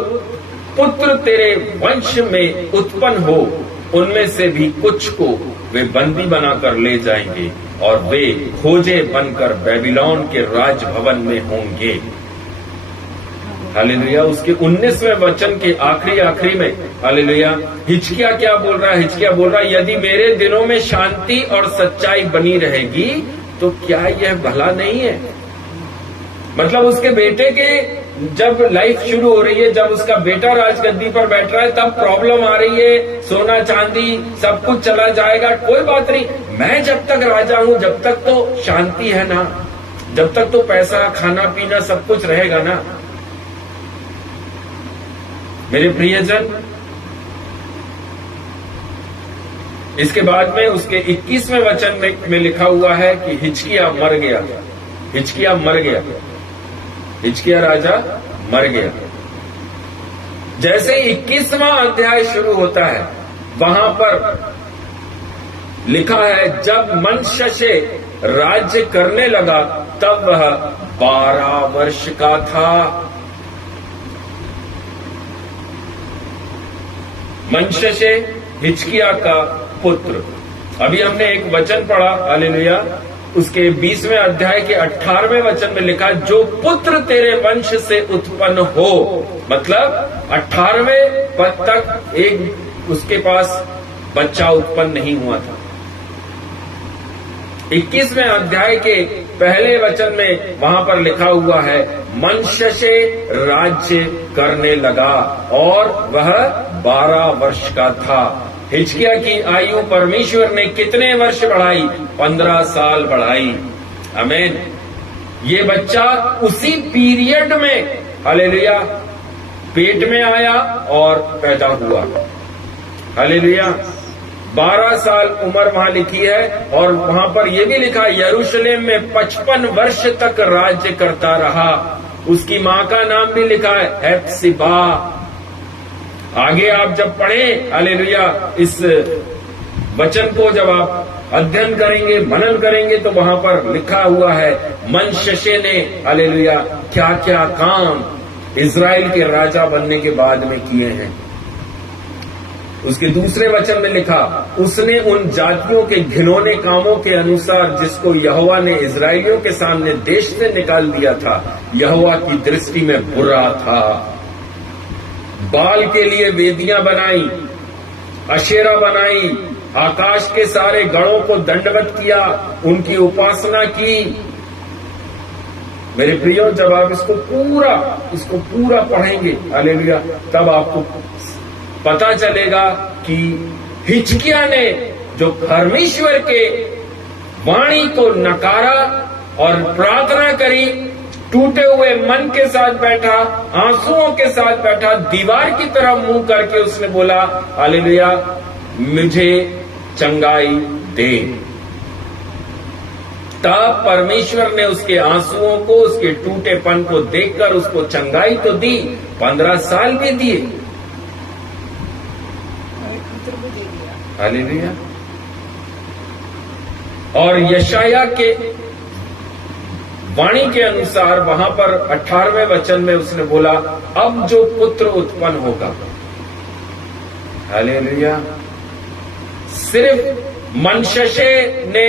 पुत्र तेरे वंश में उत्पन्न हो उनमें से भी कुछ को वे बंदी बनाकर ले जाएंगे और वे खोजे बनकर बेबीलोन के राजभवन में होंगे। हालेलुया। उसके 19वें वचन के आखिरी में हालेलुया हिजकिय्याह क्या बोल रहा है? हिजकिय्याह बोल रहा है, यदि मेरे दिनों में शांति और सच्चाई बनी रहेगी तो क्या यह भला नहीं है? मतलब उसके बेटे के जब लाइफ शुरू हो रही है, जब उसका बेटा राजगद्दी पर बैठ रहा है, तब प्रॉब्लम आ रही है, सोना चांदी सब कुछ चला जाएगा, कोई बात नहीं, मैं जब तक राजा हूं जब तक तो शांति है ना, जब तक तो पैसा खाना पीना सब कुछ रहेगा ना। मेरे प्रियजन, इसके बाद में उसके 21वें वचन में लिखा हुआ है कि हिजकिय्याह मर गया, हिजकिय्याह मर गया, हिजकिय्याह राजा मर गया। जैसे 21वां अध्याय शुरू होता है वहां पर लिखा है, जब मनश्शे राज्य करने लगा तब वह 12 वर्ष का था। मनश्शे हिजकिय्याह का पुत्र। अभी हमने एक वचन पढ़ा हालेलुया, उसके 20वें अध्याय के 18वें वचन में लिखा, जो पुत्र तेरे वंश से उत्पन्न हो, मतलब 18वें पद तक एक उसके पास बच्चा उत्पन्न नहीं हुआ था। 21वें अध्याय के पहले वचन में वहां पर लिखा हुआ है, मनश्शे राज्य करने लगा और वह 12 वर्ष का था। हिजकिय्याह की आयु परमेश्वर ने कितने वर्ष बढ़ाई? 15 साल बढ़ाई। आमीन। ये बच्चा उसी पीरियड में हालेलुया पेट में आया और पैदा हुआ। हालेलुया। 12 साल उम्र वहां लिखी है और वहां पर यह भी लिखा, यरूशलेम में 55 वर्ष तक राज्य करता रहा। उसकी मां का नाम भी लिखा है हेप्सिबा। आगे आप जब पढ़ें हालेलुया इस वचन को, जब आप अध्ययन करेंगे, मनन करेंगे, तो वहां पर लिखा हुआ है मनश्शे ने हालेलुया क्या क्या काम इजराइल के राजा बनने के बाद में किए हैं। उसके दूसरे वचन में लिखा, उसने उन जातियों के घिनौने कामों के अनुसार जिसको यहोवा ने इजराइलियों के सामने देश से निकाल दिया था, यहोवा की दृष्टि में बुरा था। बाल के लिए वेदियां बनाई, अशेरा बनाई, आकाश के सारे गणों को दंडवत किया, उनकी उपासना की। मेरे प्रियो, जब आप इसको पूरा पढ़ेंगे हालेलुया, तब आपको पता चलेगा कि हिजकिय्याह ने जो परमेश्वर के वाणी को नकारा और प्रार्थना करी, टूटे हुए मन के साथ बैठा, आंसुओं के साथ बैठा, दीवार की तरह मुंह करके उसने बोला हालेलुया मुझे चंगाई दे। तब परमेश्वर ने उसके आंसुओं को, उसके टूटेपन को देखकर उसको चंगाई तो दी, 15 साल भी दिए। हालेलुया। और यशाया के वाणी के अनुसार वहां पर 18वें वचन में उसने बोला, अब जो पुत्र उत्पन्न होगा, हालेलुया। सिर्फ मनश्शे ने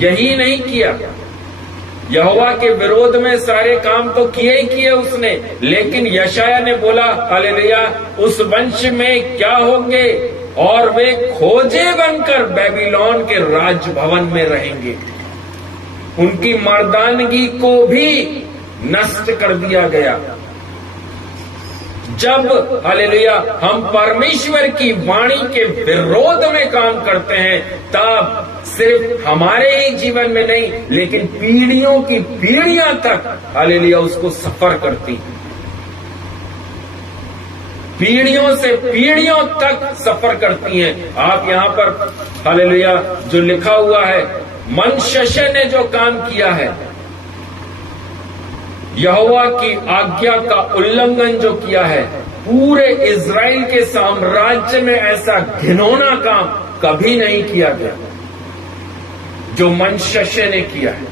यही नहीं किया, यहोवा के विरोध में सारे काम तो किए ही किए उसने, लेकिन यशाया ने बोला हालेलुया उस वंश में क्या होंगे और वे खोजे बनकर बेबीलोन के राजभवन में रहेंगे। उनकी मर्दानगी को भी नष्ट कर दिया गया। जब हालेलुया हम परमेश्वर की वाणी के विरोध में काम करते हैं, तब सिर्फ हमारे ही जीवन में नहीं, लेकिन पीढ़ियों की पीढ़ियां तक हालेलुया उसको सफर करती, पीढ़ियों से पीढ़ियों तक सफर करती हैं। आप यहाँ पर हालेलुया जो लिखा हुआ है, मनशेशे ने जो काम किया है, यहोवा की आज्ञा का उल्लंघन जो किया है, पूरे इज़राइल के साम्राज्य में ऐसा घिनौना काम कभी नहीं किया गया जो मनशेशे ने किया है।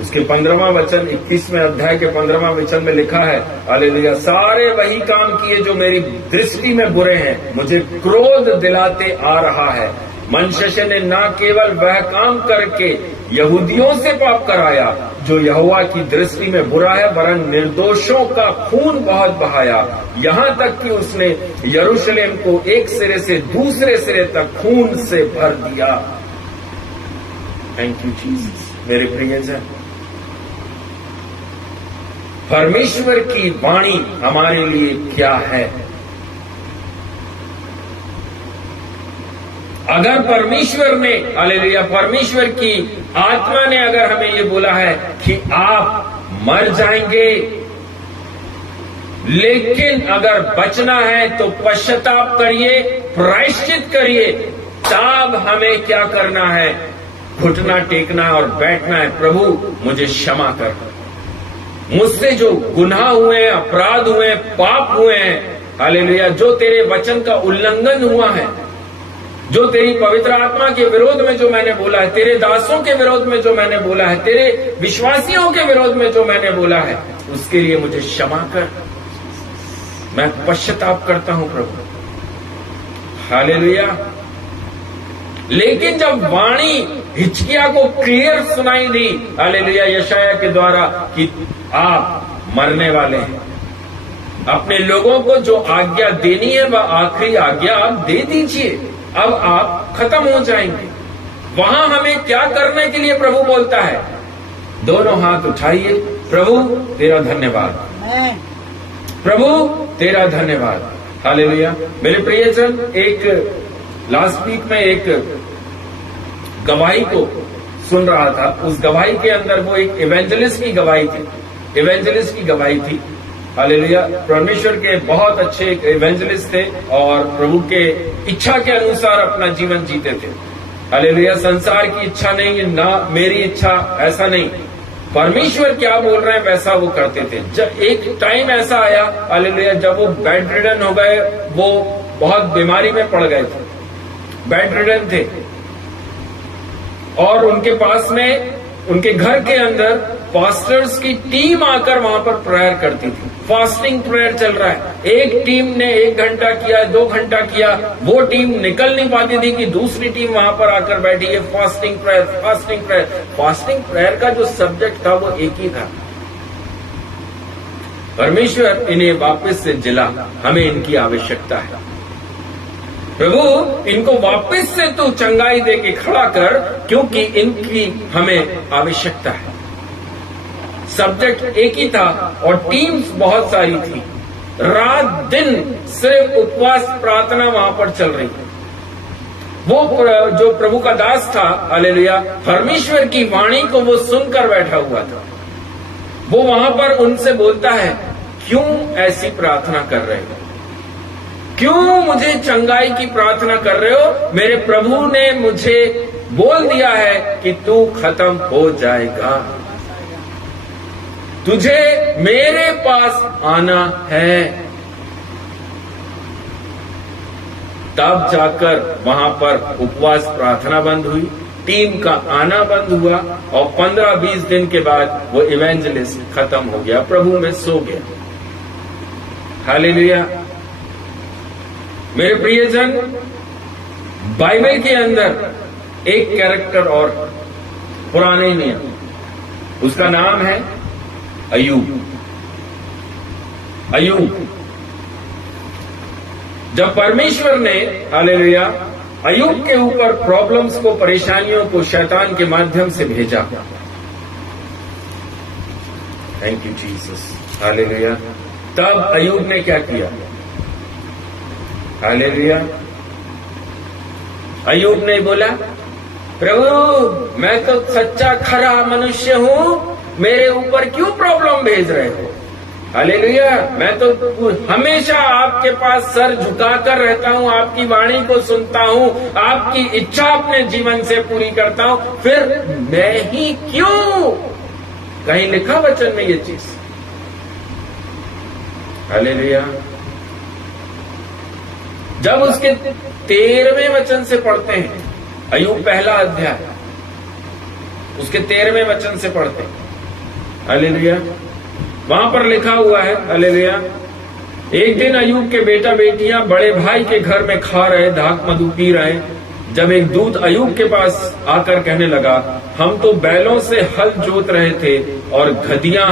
उसके 15वां वचन 21वें अध्याय के 15वां वचन में लिखा है, हालेलुया, सारे वही काम किए जो मेरी दृष्टि में बुरे हैं, मुझे क्रोध दिलाते आ रहा है। मनशेशे ने न केवल वह काम करके यहूदियों से पाप कराया जो यहोवा की दृष्टि में बुरा है, वरन निर्दोषों का खून बहुत बहाया, यहाँ तक कि उसने यरूशलेम को एक सिरे से दूसरे सिरे तक खून से भर दिया। Thank you Jesus. मेरे प्रियजन, परमेश्वर की वाणी हमारे लिए क्या है? अगर परमेश्वर ने, हालेलुया, परमेश्वर की आत्मा ने अगर हमें ये बोला है कि आप मर जाएंगे, लेकिन अगर बचना है तो पश्चाताप करिए, प्रायश्चित करिए, तब हमें क्या करना है? घुटना टेकना है और बैठना है, प्रभु मुझे क्षमा कर, मुझसे जो गुनाह हुए हैं, अपराध हुए हैं, पाप हुए हैं, हालेलुया, जो तेरे वचन का उल्लंघन हुआ है, जो तेरी पवित्र आत्मा के विरोध में जो मैंने बोला है, तेरे दासों के विरोध में जो मैंने बोला है, तेरे विश्वासियों के विरोध में जो मैंने बोला है, उसके लिए मुझे क्षमा कर। मैं पश्चाताप करता हूं प्रभु। हालेलुया। लेकिन जब वाणी हिचकिया को क्लियर सुनाई दी, हालेलुया, यशाया के द्वारा, कि आप मरने वाले हैं, अपने लोगों को जो आज्ञा देनी है वह आखिरी आज्ञा आप दे दीजिए, अब आप खत्म हो जाएंगे। वहां हमें क्या करने के लिए प्रभु बोलता है? दोनों हाथ उठाइए, प्रभु तेरा धन्यवाद, प्रभु तेरा धन्यवाद। हालेलुया। मेरे प्रियजन, एक लास्ट वीक में एक गवाही को सुन रहा था। उस गवाही के अंदर वो एक इवेंजलिस्ट की गवाही थी, इवेंजलिस्ट की गवाही थी। हालेलुया। परमेश्वर के बहुत अच्छे इवेंजलिस्ट थे और प्रभु के इच्छा के अनुसार अपना जीवन जीते थे। हालेलुया। संसार की इच्छा नहीं, ना मेरी इच्छा, ऐसा नहीं, परमेश्वर क्या बोल रहे हैं वैसा वो करते थे। जब एक टाइम ऐसा आया, हालेलुया, जब वो बेड रिडन हो गए, वो बहुत बीमारी में पड़ गए थे, बेड रिडन थे, और उनके पास में, उनके घर के अंदर फास्टर्स की टीम आकर वहां पर प्रेयर करती थी। फास्टिंग प्रेयर चल रहा है, एक टीम ने 1 घंटा किया, 2 घंटा किया, वो टीम निकल नहीं पाती थी कि दूसरी टीम वहां पर आकर बैठी है। Fasting prayer, fasting prayer. Fasting prayer का जो सब्जेक्ट था वो एक ही था, परमेश्वर इन्हें वापस से जिला, हमें इनकी आवश्यकता है। प्रभु इनको वापस से तू चंगाई दे के खड़ा कर, क्योंकि इनकी हमें आवश्यकता है। सब्जेक्ट एक ही था और टीम्स बहुत सारी थी। रात दिन सिर्फ उपवास प्रार्थना वहां पर चल रही थी। वो जो प्रभु का दास था, हालेलुया, परमेश्वर की वाणी को वो सुनकर बैठा हुआ था। वो वहां पर उनसे बोलता है, क्यों ऐसी प्रार्थना कर रहे हो? क्यों मुझे चंगाई की प्रार्थना कर रहे हो? मेरे प्रभु ने मुझे बोल दिया है कि तू खत्म हो जाएगा, तुझे मेरे पास आना है। तब जाकर वहां पर उपवास प्रार्थना बंद हुई, टीम का आना बंद हुआ, और 15-20 दिन के बाद वो इवेंजलिस्ट खत्म हो गया, प्रभु में सो गया। हालेलुया। मेरे प्रियजन, बाइबल के अंदर एक कैरेक्टर और पुराने नियम, उसका नाम है अय्यूब। अय्यूब, जब परमेश्वर ने, हालेलुया, अय्यूब के ऊपर प्रॉब्लम्स को, परेशानियों को शैतान के माध्यम से भेजा। Thank you Jesus. हालेलुया। तब अय्यूब ने क्या किया? हालेलुया। अय्यूब ने बोला, प्रभु मैं तो सच्चा खरा मनुष्य हूँ, मेरे ऊपर क्यों प्रॉब्लम भेज रहे हो? हालेलुया। मैं तो हमेशा आपके पास सर झुकाकर रहता हूँ, आपकी वाणी को सुनता हूँ, आपकी इच्छा अपने जीवन से पूरी करता हूँ, फिर मैं ही क्यों? कहीं लिखा वचन में ये चीज? हालेलुया। जब उसके 13वें वचन से पढ़ते हैं, अय्यूब पहला अध्याय, उसके 13वें वचन से पढ़ते हैं। हालेलुया। वहां पर लिखा हुआ है, हालेलुया, एक दिन अय्यूब के बेटा बेटियां बड़े भाई के घर में खा रहे, दाख मधु पी रहे, जब एक दूत अय्यूब के पास आकर कहने लगा, हम तो बैलों से हल जोत रहे थे और गधियां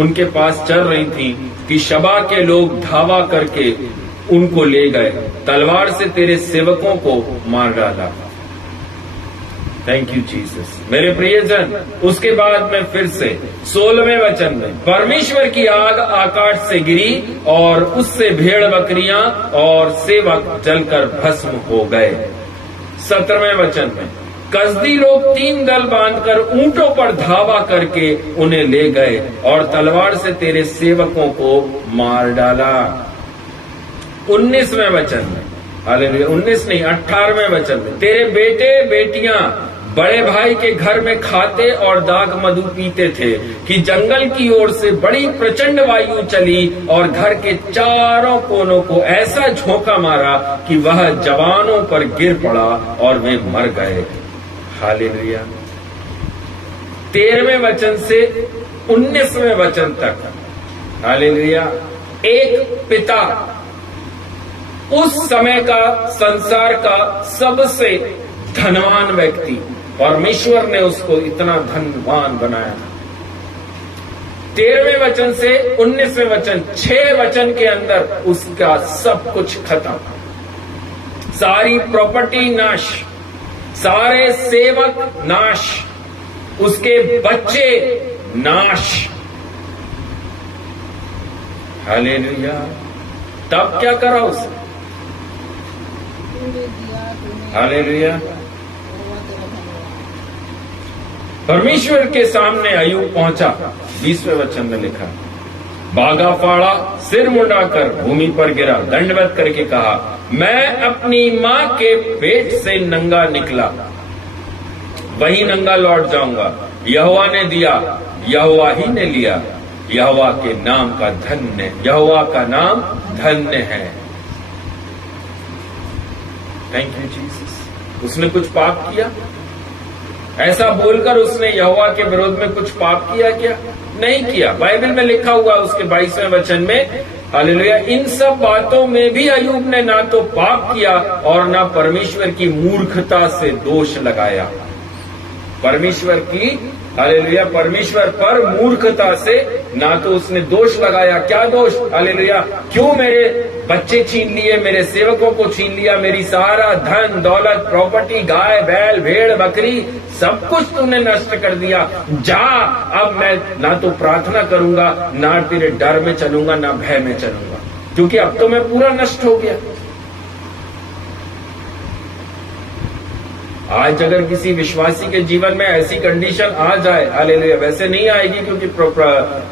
उनके पास चल रही थी कि शबा के लोग धावा करके उनको ले गए, तलवार से तेरे सेवकों को मार डाला। Thank you Jesus. मेरे प्रियजन, उसके बाद में फिर से 16वें वचन में, परमेश्वर की आग आकाश से गिरी और उससे भेड़ बकरियां और सेवक जलकर भस्म हो गए। 17वें वचन में, कसदी लोग 3 दल बांधकर ऊंटों पर धावा करके उन्हें ले गए और तलवार से तेरे सेवकों को मार डाला। 19वें वचन में, हालेलुया, 19 नहीं 18वें वचन में, तेरे बेटे बेटियां बड़े भाई के घर में खाते और दाख मधु पीते थे कि जंगल की ओर से बड़ी प्रचंड वायु चली और घर के चारों कोनों को ऐसा झोंका मारा कि वह जवानों पर गिर पड़ा और वे मर गए। हालेलुया। 13वें वचन से 19वें वचन तक, हालेलुया, एक पिता उस समय का संसार का सबसे धनवान व्यक्ति, परमेश्वर ने उसको इतना धनवान बनाया। 13वें वचन से 19वें वचन, 6 वचन के अंदर उसका सब कुछ खत्म, सारी प्रॉपर्टी नाश, सारे सेवक नाश, उसके बच्चे नाश। हालेलुया। तब क्या करा उसने? हालेलुया। परमेश्वर के सामने अय्यूब पहुंचा। 20वें वचन में लिखा, बागा फाड़ा, सिर मुंडाकर भूमि पर गिरा, दंडवत करके कहा, मैं अपनी मां के पेट से नंगा निकला, वही नंगा लौट जाऊंगा। यहोवा ने दिया, यहोवा ही ने लिया, यहोवा के नाम का धन्य, यहोवा का नाम धन्य है। Thank you Jesus. उसने कुछ पाप किया? ऐसा बोलकर उसने यहोवा के विरोध में कुछ पाप किया क्या? नहीं किया। बाइबल में लिखा हुआ उसके 22वें वचन में, हालेलुया, इन सब बातों में भी अय्यूब ने ना तो पाप किया और ना परमेश्वर की मूर्खता से दोष लगाया। परमेश्वर की, हालेलुया, परमेश्वर पर मूर्खता से ना तो उसने दोष लगाया। क्या दोष? हालेलुया, क्यों मेरे बच्चे छीन लिए, मेरे सेवकों को छीन लिया, मेरी सारा धन दौलत प्रॉपर्टी, गाय बैल भेड़ बकरी सब कुछ तूने नष्ट कर दिया। जा, अब मैं ना तो प्रार्थना करूंगा, ना तेरे डर में चलूंगा, ना भय में चलूंगा, क्योंकि अब तो मैं पूरा नष्ट हो गया। आज अगर किसी विश्वासी के जीवन में ऐसी कंडीशन आ जाए, हालेलुया, वैसे नहीं आएगी क्योंकि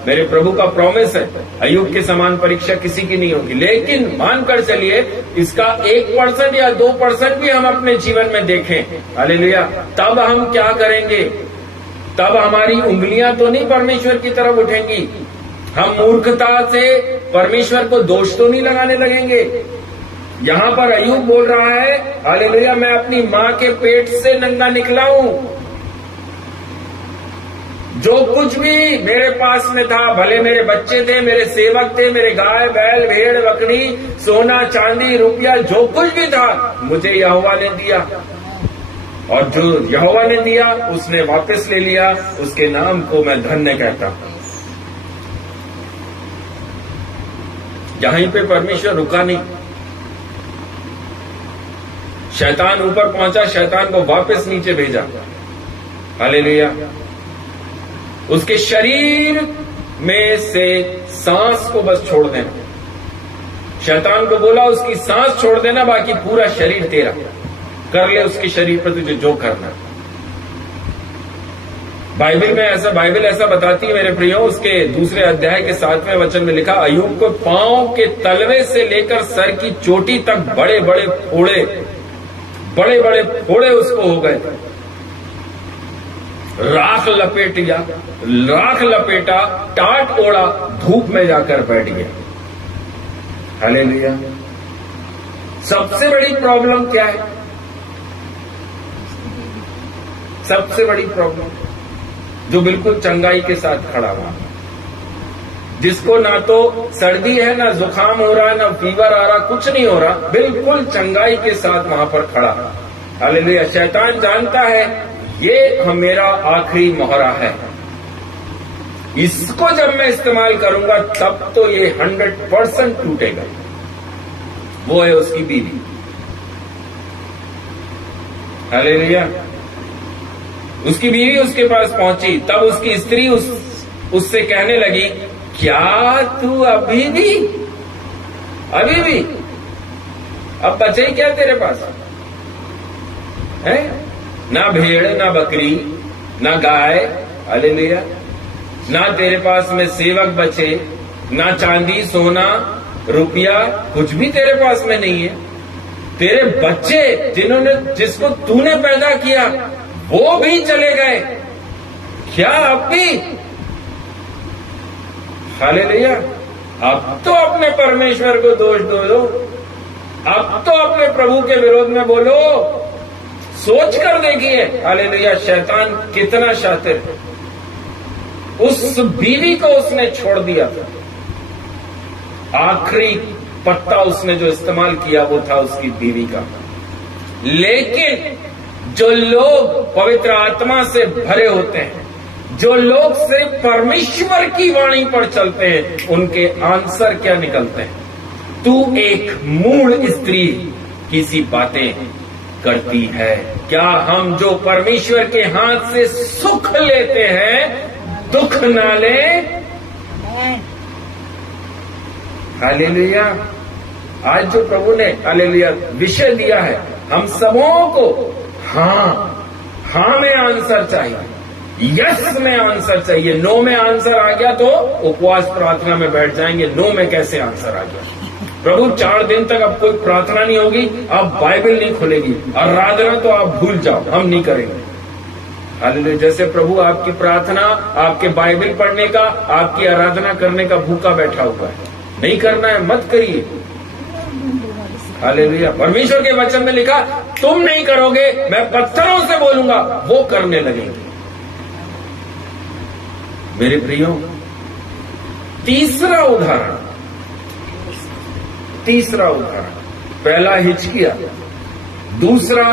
मेरे प्रभु का प्रॉमिस है, अय्यूब के समान परीक्षा किसी की नहीं होगी, लेकिन मानकर चलिए इसका 1% या 2% भी हम अपने जीवन में देखें, हालेलुया, तब हम क्या करेंगे? तब हमारी उंगलियां तो नहीं परमेश्वर की तरफ उठेंगी, हम मूर्खता से परमेश्वर को दोष तो नहीं लगाने लगेंगे। यहां पर अय्यूब बोल रहा है, हालेलुया, मैं अपनी मां के पेट से नंगा निकला हूं, जो कुछ भी मेरे पास में था, भले मेरे बच्चे थे, मेरे सेवक थे, मेरे गाय बैल भेड़ बकरी, सोना चांदी रुपया, जो कुछ भी था मुझे यहोवा ने दिया, और जो यहोवा ने दिया उसने वापस ले लिया, उसके नाम को मैं धन्य कहता हूं। यहीं पे परमेश्वर रुका नहीं, शैतान ऊपर पहुंचा, शैतान को वापस नीचे भेजा। हालेलुया। उसके शरीर में से सांस को बस छोड़ देना, शैतान को बोला उसकी सांस छोड़ देना, बाकी पूरा शरीर तेरा, कर ले उसके शरीर पर तुझे जो करना। बाइबल ऐसा बताती है मेरे प्रियो, उसके दूसरे अध्याय के 7वें वचन में लिखा, अय्यूब को पांव के तलवे से लेकर सर की चोटी तक बड़े बड़े फोड़े उसको हो गए थे। राख लपेटा, टाट ओढ़ा, धूप में जाकर बैठ गया। हालेलुया। सबसे बड़ी प्रॉब्लम क्या है? सबसे बड़ी प्रॉब्लम जो बिल्कुल चंगाई के साथ खड़ा हुआ, जिसको ना तो सर्दी है, ना जुकाम हो रहा है, ना फीवर आ रहा, कुछ नहीं हो रहा, बिल्कुल चंगाई के साथ वहां पर खड़ा। हालेलुया। शैतान जानता है ये मेरा आखिरी मोहरा है, इसको जब मैं इस्तेमाल करूंगा तब तो ये 100% टूटेगा। वो है उसकी बीवी। हालेलुया। उसकी बीवी उसके पास पहुंची, तब उसकी स्त्री उससे कहने लगी, क्या तू अभी भी अब बचे क्या तेरे पास है? ना भेड़, ना बकरी, ना गाय, हालेलुया, ना तेरे पास में सेवक बचे, ना चांदी सोना रुपया, कुछ भी तेरे पास में नहीं है। तेरे बच्चे जिसको तूने पैदा किया वो भी चले गए, क्या अब भी? हालेलुया। अब तो अपने परमेश्वर को दोष दो, अब तो अपने प्रभु के विरोध में बोलो। सोच कर देखिए, हालेलुया, शैतान कितना शातिर है। उस बीवी को उसने छोड़ दिया था, आखिरी पत्ता उसने जो इस्तेमाल किया वो था उसकी बीवी का। लेकिन जो लोग पवित्र आत्मा से भरे होते हैं, जो लोग सिर्फ परमेश्वर की वाणी पर चलते हैं, उनके आंसर क्या निकलते हैं? तू एक मूढ़ स्त्री की सी बातें करती है। क्या हम जो परमेश्वर के हाथ से सुख लेते हैं दुख ना ले? हालेलुया। आज जो प्रभु ने हालेलुया विषय दिया है, हम सबों को हाँ में आंसर चाहिए, यस में आंसर चाहिए। नो में आंसर आ गया तो उपवास प्रार्थना में बैठ जाएंगे। नो में कैसे आंसर आ गया? प्रभु 4 दिन तक अब कोई प्रार्थना नहीं होगी, अब बाइबल नहीं खुलेगी, आराधना तो आप भूल जाओ, हम नहीं करेंगे। हालेलुया। जैसे प्रभु आपकी प्रार्थना, आपके बाइबल पढ़ने का, आपकी आराधना करने का भूखा बैठा हुआ है। नहीं करना है मत करिए। हालेलुया। परमेश्वर के वचन में लिखा, तुम नहीं करोगे, मैं पत्थरों से बोलूंगा, वो करने लगेंगे। मेरे प्रियो, तीसरा उदाहरण, पहला हिजकिय्याह, दूसरा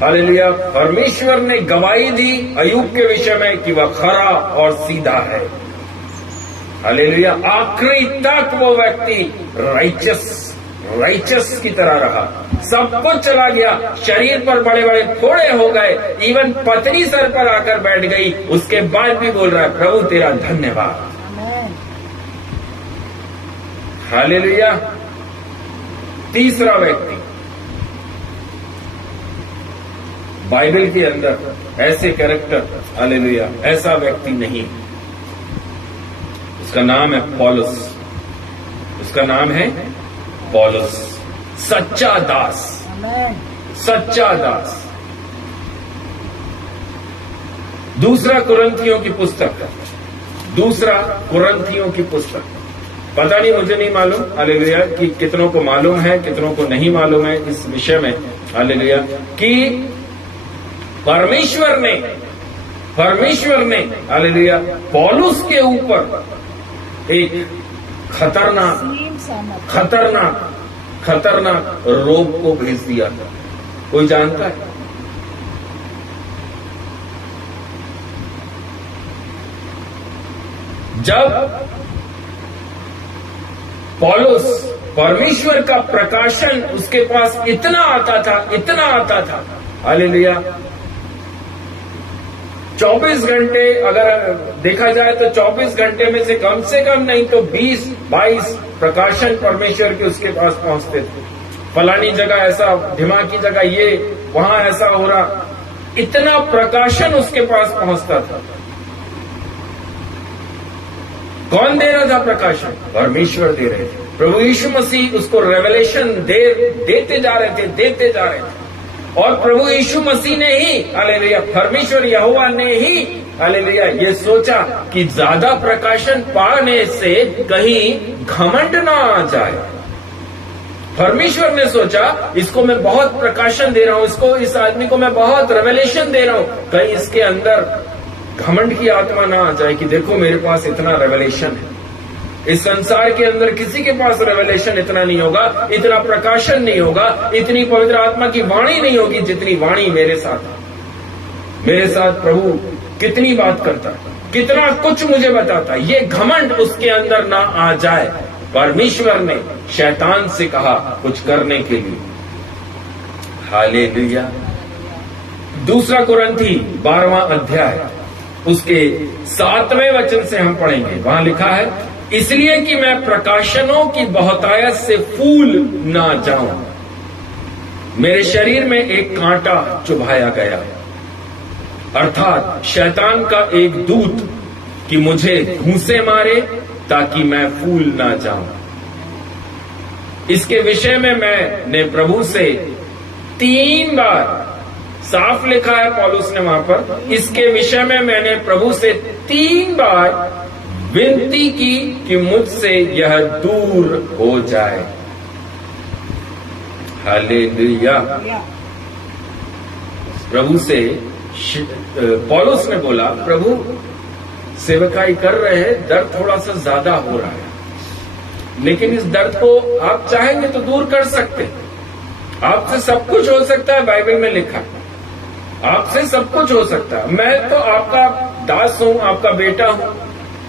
हालेलुया परमेश्वर ने गवाही दी अय्यूब के विषय में कि वह खरा और सीधा है। हालेलुया। आखिरी तक वो व्यक्ति राइचस की तरह रहा। सब कुछ चला गया, शरीर पर बड़े बड़े फोड़े हो गए, इवन पत्नी सर पर आकर बैठ गई, उसके बाद भी बोल रहा है, प्रभु तेरा धन्यवाद। हालेलुया। तीसरा व्यक्ति बाइबल के अंदर ऐसे कैरेक्टर, हालेलुया, ऐसा व्यक्ति नहीं। उसका नाम है पौलुस। उसका नाम है पौलुस, सच्चा दास, सच्चा दास। दूसरा कुरिन्थियों की पुस्तक, पता नहीं, मुझे नहीं मालूम हालेलुया कि कितनों को मालूम है, कितनों को नहीं मालूम है इस विषय में, हालेलुया, कि परमेश्वर ने हालेलुया पौलुस के ऊपर एक खतरनाक रोग को भेज दिया था। कोई जानता है? जब पौलुस, परमेश्वर का प्रकाशन उसके पास इतना आता था, हालेलुया, 24 घंटे अगर देखा जाए तो 24 घंटे में से कम नहीं तो 20-22 प्रकाशन परमेश्वर के उसके पास पहुंचते थे। फलानी जगह ऐसा, ढिमाकी जगह ये, वहां ऐसा हो रहा, इतना प्रकाशन उसके पास पहुंचता था। कौन दे रहा था प्रकाशन? परमेश्वर दे रहे थे। प्रभु यीशु मसीह उसको रेवलेशन देते जा रहे थे। और प्रभु यीशु मसीह ने ही, हालेलुया, परमेश्वर यहोवा ने ही, हालेलुया, ये सोचा कि ज्यादा प्रकाशन पाने से कहीं घमंड ना आ जाए। परमेश्वर ने सोचा इसको मैं बहुत प्रकाशन दे रहा हूं, इस आदमी को मैं बहुत रेवलेशन दे रहा हूं, कहीं इसके अंदर घमंड की आत्मा ना आ जाए कि देखो मेरे पास इतना रेवलेशन है। इस संसार के अंदर किसी के पास रेवलेशन इतना नहीं होगा, इतना प्रकाशन नहीं होगा, इतनी पवित्र आत्मा की वाणी नहीं होगी जितनी वाणी मेरे साथ प्रभु कितनी बात करता है, कितना कुछ मुझे बताता है। ये घमंड उसके अंदर ना आ जाए। परमेश्वर ने शैतान से कहा कुछ करने के लिए। हालेलुया। 2 कुरिन्थी 12वां अध्याय उसके 7वें वचन से हम पढ़ेंगे। वहां लिखा है, इसलिए कि मैं प्रकाशनों की बहुतायत से फूल ना जाऊं, मेरे शरीर में एक कांटा चुभाया गया, अर्थात शैतान का एक दूत, कि मुझे घूंसे मारे ताकि मैं फूल ना जाऊं। इसके विषय में मैंने प्रभु से 3 बार, साफ लिखा है पौलुस ने वहां पर, इसके विषय में मैंने प्रभु से 3 बार विनती की कि मुझसे यह दूर हो जाए। हालेलुया। प्रभु से पौलुस ने बोला, प्रभु सेवकाई कर रहे हैं, दर्द थोड़ा सा ज्यादा हो रहा है, लेकिन इस दर्द को आप चाहेंगे तो दूर कर सकते। आपसे सब कुछ हो सकता है, बाइबल में लिखा है, आपसे सब कुछ हो सकता है। मैं तो आपका दास हूं, आपका बेटा हूं,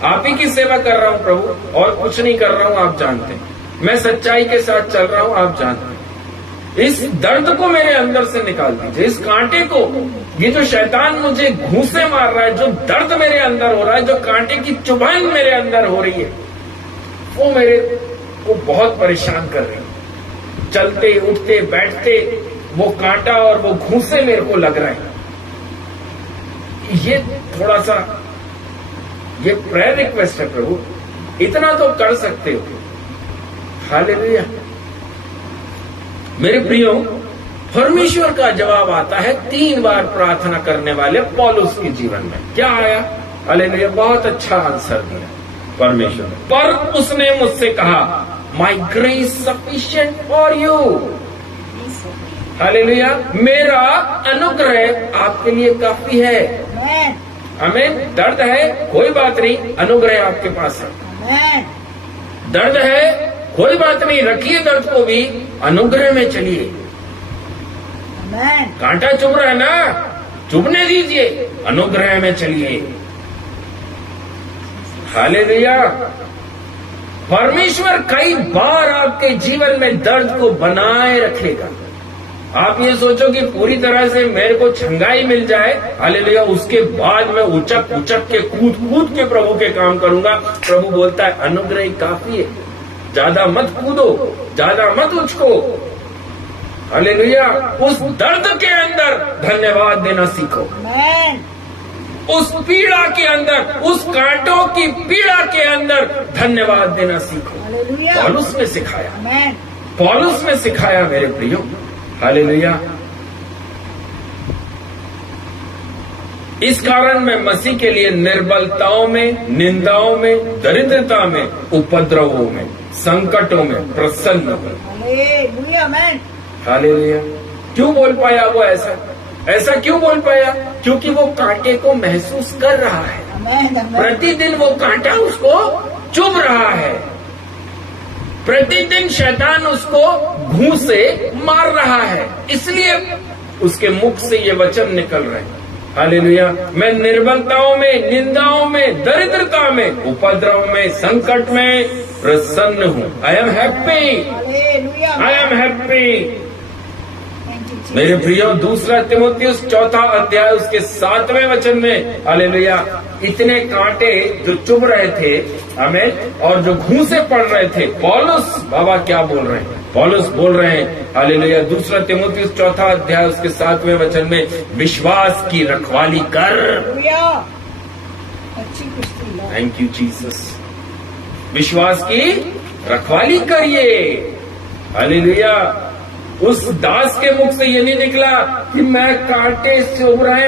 आप ही की सेवा कर रहा हूं प्रभु, और कुछ नहीं कर रहा हूं, आप जानते हैं। मैं सच्चाई के साथ चल रहा हूं, आप जानते हैं। इस दर्द को मेरे अंदर से निकाल दीजिए, इस कांटे को, ये जो शैतान मुझे घूंसे मार रहा है, जो दर्द मेरे अंदर हो रहा है, जो कांटे की चुभन मेरे अंदर हो रही है, वो मेरे को बहुत परेशान कर रही है। चलते उठते बैठते वो कांटा और वो घूंसे मेरे को लग रहे हैं। ये थोड़ा सा, ये प्रेयर रिक्वेस्ट है प्रभु, इतना तो कर सकते हो। हालेलुया। मेरे प्रियो, परमेश्वर का जवाब आता है 3 बार प्रार्थना करने वाले पौलुस के जीवन में। क्या आया? हालेलुया। बहुत अच्छा आंसर दिया परमेश्वर ने। पर उसने मुझसे कहा, माई grace sufficient for you. Hallelujah. मेरा अनुग्रह आपके लिए काफी है। आमीन। दर्द है, कोई बात नहीं, अनुग्रह आपके पास है। दर्द है, कोई बात नहीं, रखिए दर्द को भी, अनुग्रह में चलिए। कांटा चुभ रहा है ना, चुभने दीजिए, अनुग्रह में चलिए। हालेलुया। परमेश्वर कई बार आपके जीवन में दर्द को बनाए रखेगा। आप ये सोचो कि पूरी तरह से मेरे को छंगाई मिल जाए, हालेलुया, उसके बाद मैं उचक के कूद के प्रभु के काम करूंगा। प्रभु बोलता है अनुग्रह काफी है, ज्यादा मत कूदो, ज्यादा मत उचको। हालेलुया। उस दर्द के अंदर धन्यवाद देना सीखो। उस पीड़ा के अंदर, उस कांटों की पीड़ा के अंदर धन्यवाद देना सीखो। पौलुस ने सिखाया, पौलुस ने सिखाया मेरे प्रियो। हालेलुया। इस कारण मैं मसीह के लिए निर्बलताओं में, निंदाओं में, दरिद्रता में, उपद्रवों में, संकटों में प्रसन्न हूं। हालेलुया। क्यों बोल पाया वो ऐसा क्यों बोल पाया? क्योंकि वो कांटे को महसूस कर रहा है। प्रतिदिन वो कांटा उसको चुभ रहा है, प्रतिदिन शैतान उसको घूंसे मार रहा है, इसलिए उसके मुख से ये वचन निकल रहे हैं। हालेलुया। मैं निर्बलताओं में, निंदाओं में, दरिद्रता में, उपद्रव में, संकट में प्रसन्न हूं। I am happy, I am happy. मेरे प्रियो, 2 तिमोथियुस 4 अध्याय उसके 7वें वचन में, हालेलुया, इतने कांटे जो चुभ रहे थे हमें और जो घूंसे पड़ रहे थे, पौलुस बाबा क्या बोल रहे हैं? पौलुस बोल रहे हैं, हालेलुया, 2 तिमोथियुस 4 अध्याय उसके 7वें वचन में, विश्वास की रखवाली कर। Thank you Jesus. विश्वास की रखवाली करिए। हालेलुया। उस दास के मुख से ये नहीं निकला कि मैं कांटे चुभ रहे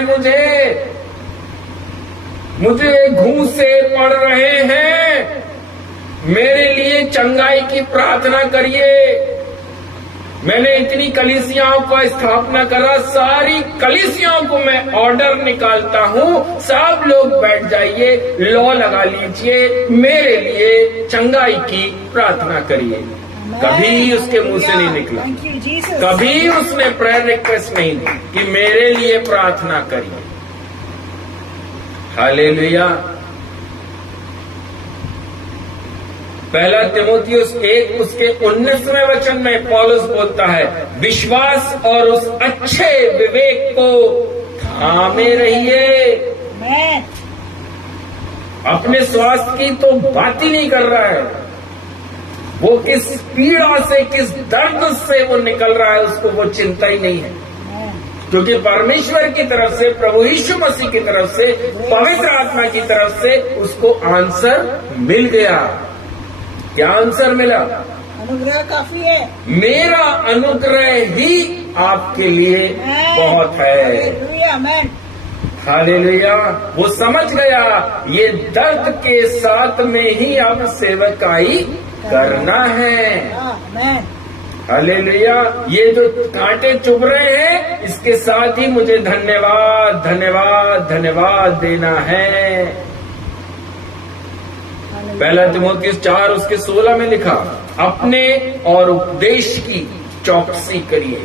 मुझे घूंसे पड़ रहे हैं, मेरे लिए चंगाई की प्रार्थना करिए। मैंने इतनी कलीसियाओं का स्थापना करा, सारी कलीसियाओं को मैं ऑर्डर निकालता हूं, सब लोग बैठ जाइए, लॉ लगा लीजिए, मेरे लिए चंगाई की प्रार्थना करिए। कभी उसके मुंह से नहीं निकला, कभी उसने प्रेयर रिक्वेस्ट नहीं दी कि मेरे लिए प्रार्थना करिए। हालेलुया। पहला तिमोथियुस 1 उसके 19वें वचन में पौलुस बोलता है, विश्वास और उस अच्छे विवेक को थामे रहिए। अपने स्वास्थ्य की तो बात ही नहीं कर रहा है, वो किस पीड़ा से, किस दर्द से वो निकल रहा है, उसको वो चिंता ही नहीं है, क्योंकि परमेश्वर की तरफ से, प्रभु यीशु मसीह की तरफ से, पवित्र आत्मा की तरफ से उसको आंसर मिल गया। क्या आंसर मिला? अनुग्रह काफी है, मेरा अनुग्रह ही आपके लिए बहुत है। हालेलुया। वो समझ गया ये दर्द के साथ में ही अब सेवकाई करना है। हालेलुया। ये जो कांटे चुभ रहे हैं, इसके साथ ही मुझे धन्यवाद धन्यवाद धन्यवाद देना है। पहला तिमोथियुस 4 उसके 16 में लिखा, अपने और उपदेश की चौकसी करिए।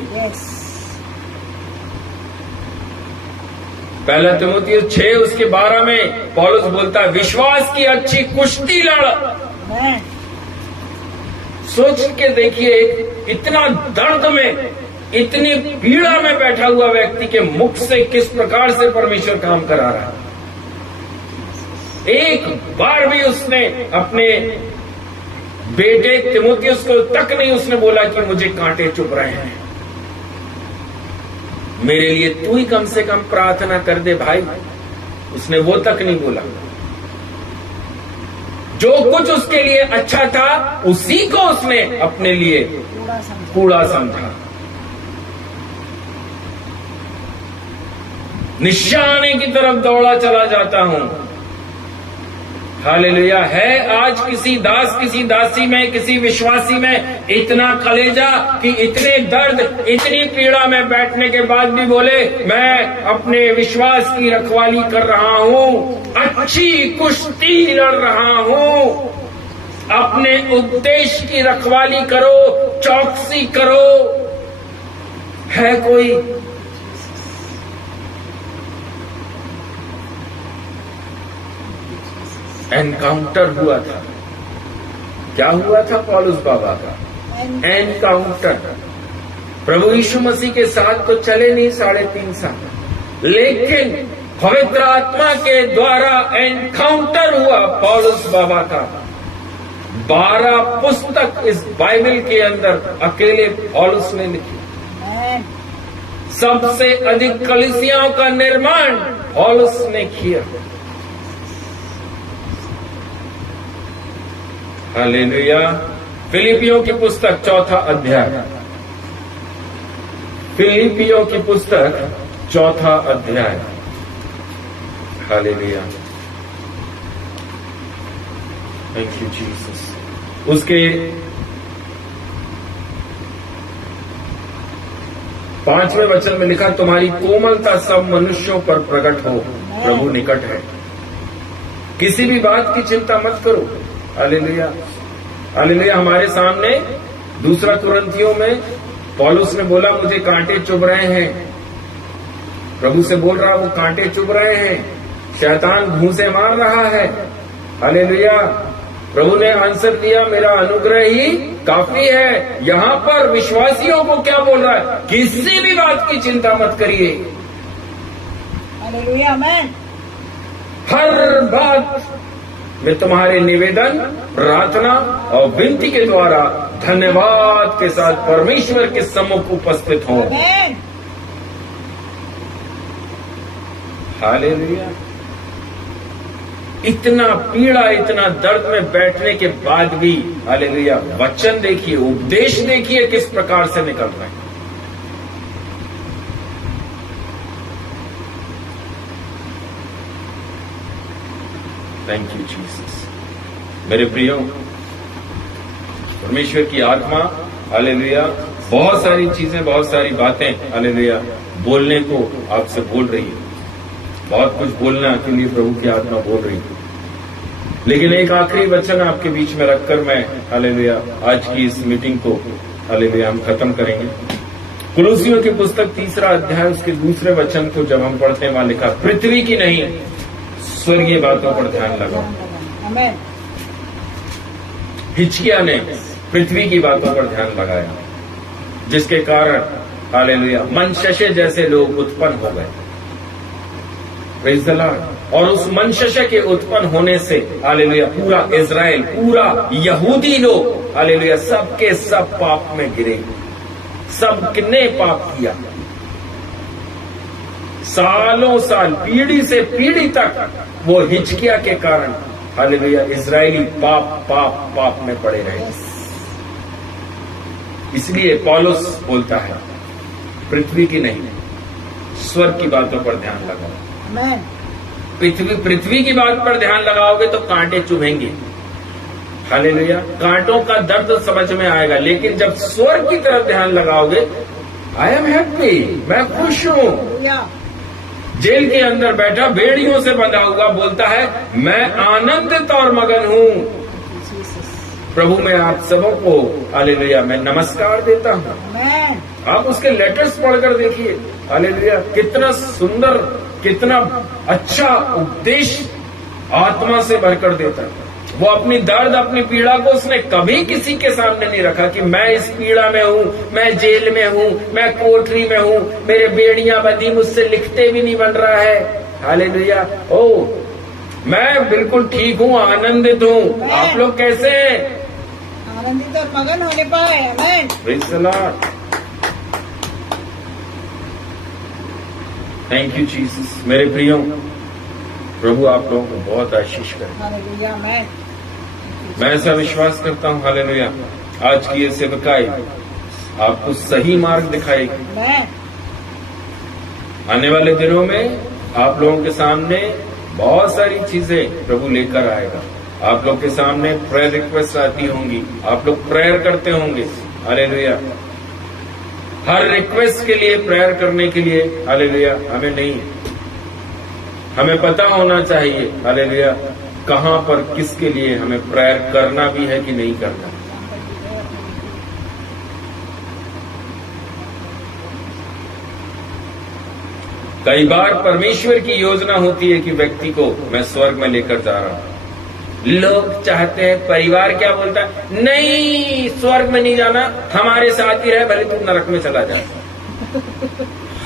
पहला तिमोथियुस 6 उसके 12 में पौलुस बोलता है, विश्वास की अच्छी कुश्ती लड़। सोच के देखिए, इतना दर्द में, इतनी पीड़ा में बैठा हुआ व्यक्ति के मुख से किस प्रकार से परमेश्वर काम करा रहा है। एक बार भी उसने अपने बेटे तिमोथियुस को तक नहीं उसने बोला कि मुझे कांटे चुभ रहे हैं, मेरे लिए तू ही कम से कम प्रार्थना कर दे भाई। उसने वो तक नहीं बोला। जो कुछ उसके लिए अच्छा था, उसी को उसने अपने लिए कूड़ा समझा। निशाने की तरफ दौड़ा चला जाता हूं। हालेलुया। है आज किसी दास, किसी दासी में, किसी विश्वासी में इतना कलेजा कि इतने दर्द, इतनी पीड़ा में बैठने के बाद भी बोले, मैं अपने विश्वास की रखवाली कर रहा हूं, अच्छी कुश्ती लड़ रहा हूं। अपने उद्देश्य की रखवाली करो, चौकसी करो। है कोई? एनकाउंटर हुआ था। क्या हुआ था पौलुस बाबा का? एनकाउंटर। प्रभु यीशु मसीह के साथ तो चले नहीं 3.5 साल, लेकिन पवित्र आत्मा के द्वारा एनकाउंटर हुआ पौलुस बाबा का। 12 पुस्तक इस बाइबल के अंदर अकेले पौलुस ने लिखी। सबसे अधिक कलीसियाओं का निर्माण पौलुस ने किया। हालेलुया। फिलिपियों की पुस्तक 4था अध्याय। फिलिपियों की पुस्तक 4था अध्याय। हालेलुया। Thank you Jesus. उसके 5वें वचन में लिखा, तुम्हारी कोमलता सब मनुष्यों पर प्रकट हो, प्रभु निकट है। किसी भी बात की चिंता मत करो। हालेलुया। हालेलुया। हमारे सामने 2 कुरिन्थियों में पौलुस ने बोला, मुझे कांटे चुभ रहे हैं। प्रभु से बोल रहा, वो कांटे चुभ रहे हैं, शैतान घूंसे मार रहा है। हालेलुया। प्रभु ने आंसर दिया, मेरा अनुग्रह ही काफी है। यहां पर विश्वासियों को क्या बोल रहा है? किसी भी बात की चिंता मत करिए। हालेलुया। आमीन। हर बात में तुम्हारे निवेदन, प्रार्थना और विनती के द्वारा धन्यवाद के साथ परमेश्वर के सम्मुख उपस्थित हो। हालेलुया। इतना पीड़ा, इतना दर्द में बैठने के बाद भी हालेलुया वचन देखिए, उपदेश देखिए किस प्रकार से निकल रहे हैं। Thank you Jesus. मेरे प्रियो, परमेश्वर की आत्मा हालेलुया बहुत सारी चीजें, बहुत सारी बातें हालेलुया बोलने को आपसे बोल रही है। बहुत कुछ बोलना के लिए प्रभु की आत्मा बोल रही है, लेकिन एक आखिरी वचन आपके बीच में रखकर मैं हालेलुया आज की इस मीटिंग को हालेलुया हम खत्म करेंगे। कुलुसियों की पुस्तक 3 अध्याय उसके 2 वचन को जब हम पढ़ते हैं, वहां लिखा, पृथ्वी की नहीं स्वर्गीय बातों पर ध्यान लगाओ। आमेन। हिचकिया ने पृथ्वी की बातों पर ध्यान लगाया, जिसके कारण हालेलुया मनशशे जैसे लोग उत्पन्न हो गए। Praise the Lord. और उस मनशशे के उत्पन्न होने से हालेलुया पूरा इज़राइल, पूरा यहूदी लोग हालेलुया सबके सब पाप में गिरे। सबने पाप किया, सालों साल, पीढ़ी से पीढ़ी तक वो हिचकिया के कारण हालेलुया इज़राइली पाप पाप पाप में पड़े रहे। इसलिए पौलुस बोलता है, पृथ्वी की नहीं स्वर्ग की बातों पर ध्यान लगाओ। आमेन। पृथ्वी की बात पर ध्यान लगाओगे तो कांटे चुभेंगे, हालेलुया कांटों का दर्द समझ में आएगा। लेकिन जब स्वर्ग की तरफ ध्यान लगाओगे, आई एम हैप्पी, मैं खुश हूं। हालेलुया। जेल के अंदर बैठा बेड़ियों से बंधा हुआ बोलता है, मैं आनंदित और मगन हूं। प्रभु में आप सबों को हालेलुया मैं नमस्कार देता हूं। आमेन। आप उसके लेटर्स पढ़कर देखिए, हालेलुया कितना सुंदर, कितना अच्छा उपदेश आत्मा से भरकर देता है। वो अपनी दर्द, अपनी पीड़ा को उसने कभी किसी के सामने नहीं रखा कि मैं इस पीड़ा में हूं, मैं जेल में हूं, मैं कोठरी में हूं, मेरे बेड़ियां बंधी, मुझसे लिखते भी नहीं बन रहा है। हालेलुया। ओ मैं बिल्कुल ठीक हूं, आनंदित हूं। आप लोग कैसे हैं? आनंदित और मगन होने पाए। Amen. Praise the Lord. Thank you Jesus. मेरे प्रियो, प्रभु आप लोगों को बहुत आशीष करे। हालेलुया। आमेन। मैं ऐसा विश्वास करता हूं हालेलुया आज की ये सेवकाई आपको सही मार्ग दिखाएगी। आमेन। आने वाले दिनों में आप लोगों के सामने बहुत सारी चीजें प्रभु लेकर आएगा। आप लोग के सामने प्रेयर रिक्वेस्ट आती होंगी, आप लोग प्रेयर करते होंगे। हालेलुया। हर रिक्वेस्ट के लिए प्रेयर करने के लिए हालेलुया हमें नहीं, हमें पता होना चाहिए हालेलुया कहां पर किसके लिए हमें प्रेयर करना भी है कि नहीं करना। कई बार परमेश्वर की योजना होती है कि व्यक्ति को मैं स्वर्ग में लेकर जा रहा हूं। लोग चाहते हैं, परिवार क्या बोलता है, नहीं स्वर्ग में नहीं जाना, हमारे साथ ही रहे, भले तू नरक में चला जा।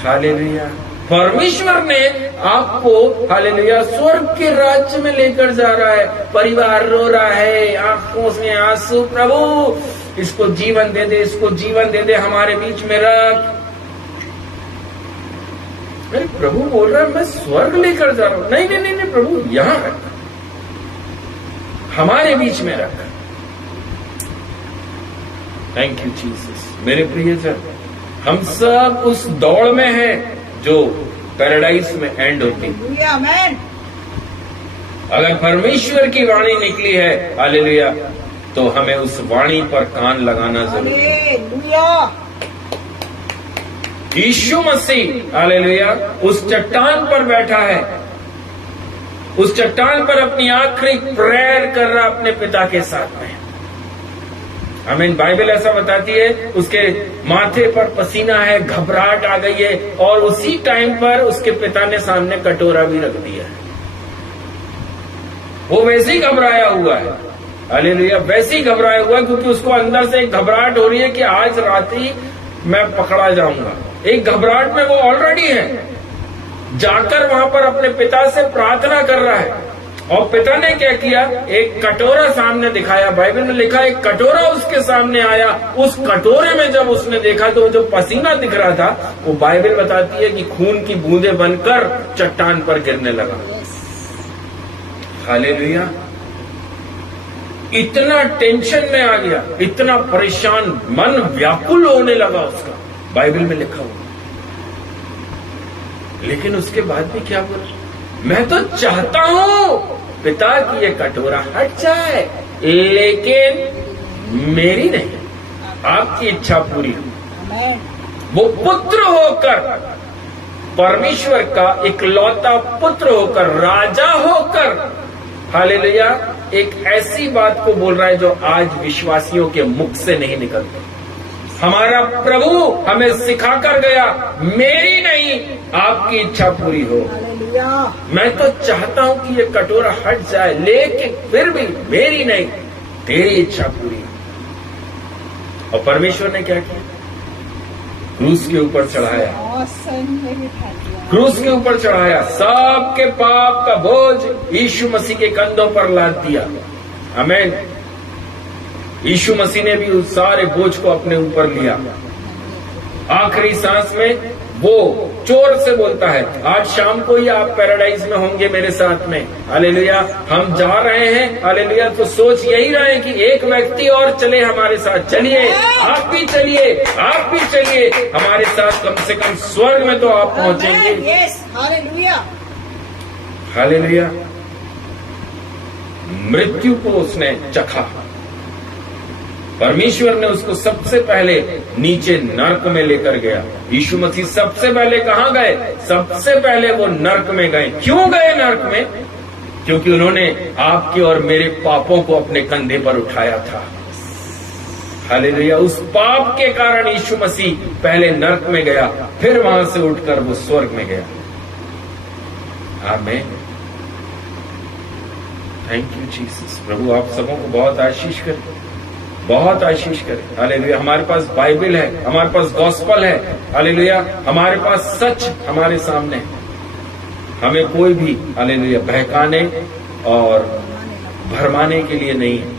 हालेलुया। परमेश्वर ने आपको हालेलुया स्वर्ग के राज्य में लेकर जा रहा है। परिवार रो रहा है, आंखों से आंसू, प्रभु इसको जीवन दे दे, इसको जीवन दे दे, हमारे बीच में रख। अरे प्रभु बोल रहा है मैं स्वर्ग लेकर जा रहा हूं। नहीं नहीं नहीं, प्रभु यहां रख, हमारे बीच में रख। Thank you Jesus. मेरे प्रियजन, हम सब उस दौड़ में हैं जो पैराडाइज में एंड होती है। हालेलुया। आमेन। अगर परमेश्वर की वाणी निकली है हालेलुया तो हमें उस वाणी पर कान लगाना जरूरी है। हालेलुया। यीशु मसीह हालेलुया उस चट्टान पर बैठा है, उस चट्टान पर अपनी आखिरी प्रेयर कर रहा अपने पिता के साथ में। आमीन। बाइबल ऐसा बताती है उसके माथे पर पसीना है, घबराहट आ गई है, और उसी टाइम पर उसके पिता ने सामने कटोरा भी रख दिया है। वो वैसे ही घबराया हुआ है, हालेलुया वैसे ही घबराया हुआ, क्योंकि उसको अंदर से एक घबराहट हो रही है कि आज रात्रि मैं पकड़ा जाऊंगा। एक घबराहट में वो ऑलरेडी है। जाकर वहां पर अपने पिता से प्रार्थना कर रहा है, और पिता ने क्या किया, एक कटोरा सामने दिखाया। बाइबल में लिखा एक कटोरा उसके सामने आया। उस कटोरे में जब उसने देखा तो जो पसीना दिख रहा था, वो बाइबल बताती है कि खून की बूंदें बनकर चट्टान पर गिरने लगा। हालेलुया। इतना टेंशन में आ गया, इतना परेशान, मन व्याकुल होने लगा उसका, बाइबल में लिखा हुआ। लेकिन उसके बाद भी क्या बोला, मैं तो चाहता हूं पिता की ये कटोरा हट जाए, लेकिन मेरी नहीं, आपकी इच्छा पूरी हो। वो पुत्र होकर, परमेश्वर का इकलौता पुत्र होकर, राजा होकर, हालेलुया, एक ऐसी बात को बोल रहा है जो आज विश्वासियों के मुख से नहीं निकलती। हमारा प्रभु हमें सिखाकर गया, मेरी नहीं आपकी इच्छा पूरी हो। मैं तो चाहता हूं कि ये कटोरा हट जाए, लेकिन फिर भी मेरी नहीं, तेरी इच्छा पूरी हो। और परमेश्वर ने क्या किया, क्रूस के ऊपर चढ़ाया, क्रूस के ऊपर चढ़ाया, सबके पाप का बोझ यीशु मसीह के कंधों पर लाद दिया। आमीन। यीशु मसीह ने भी उस सारे बोझ को अपने ऊपर लिया। आखिरी सांस में वो चोर से बोलता है, आज शाम को ही आप पैराडाइज में होंगे मेरे साथ में, हालेलुया। हम जा रहे हैं, हालेलुया। तो सोच यही रहे कि एक व्यक्ति और चले हमारे साथ, चलिए आप भी चलिए, आप भी चलिए हमारे साथ, कम से कम स्वर्ग में तो आप पहुंचेंगे। Hallelujah, hallelujah. मृत्यु को उसने चखा, परमेश्वर ने उसको सबसे पहले नीचे नर्क में लेकर गया। यीशु मसीह सबसे पहले कहां गए, सबसे पहले वो नर्क में गए। क्यों गए नर्क में, क्योंकि उन्होंने आपके और मेरे पापों को अपने कंधे पर उठाया था। हालेलुया। उस पाप के कारण यीशु मसीह पहले नर्क में गया, फिर वहां से उठकर वो स्वर्ग में गया। आमीन। Thank you Jesus. प्रभु आप सबों को बहुत आशीष करे, बहुत आशीष करे। हालेलुया। हमारे पास बाइबल है, हमारे पास गॉस्पल है, हालेलुया। हमारे पास सच हमारे सामने है। हमें कोई भी, हालेलुया, बहकाने और भरमाने के लिए नहीं है।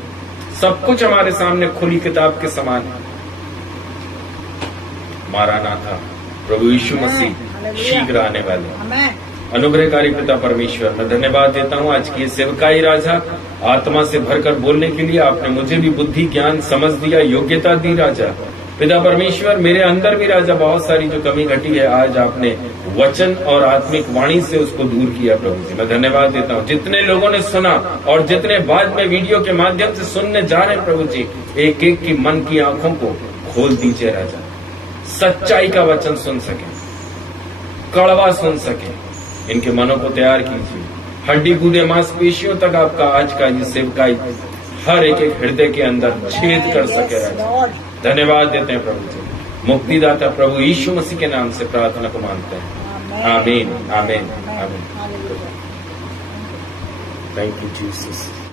सब कुछ हमारे सामने खुली किताब के समान है। मारानाथा, प्रभु यीशु मसीह शीघ्र आने वाले। अनुग्रहकारी पिता परमेश्वर, मैं धन्यवाद देता हूँ आज की सेवकाई राजा, आत्मा से भरकर बोलने के लिए आपने मुझे भी बुद्धि, ज्ञान, समझ दिया, योग्यता दी राजा। पिता परमेश्वर, मेरे अंदर भी राजा बहुत सारी जो कमी घटी है, आज आपने वचन और आत्मिक वाणी से उसको दूर किया। प्रभु जी मैं धन्यवाद देता हूँ। जितने लोगों ने सुना और जितने बाद में वीडियो के माध्यम से सुनने जा रहे हैं, प्रभु जी एक एक की मन की आंखों को खोल दीजिए राजा, सच्चाई का वचन सुन सके, कड़वा सुन सके, इनके मनों को तैयार कीजिए। हड्डी कूदे मांसपेशियों तक आपका आज का ये सेवकाई हर एक एक हृदय के अंदर छेद कर सके राजा। धन्यवाद देते हैं प्रभु जी। मुक्तिदाता प्रभु यीशु मसीह के नाम से प्रार्थना को मांगते हैं। आमीन, आमीन, आमीन। Thank you Jesus.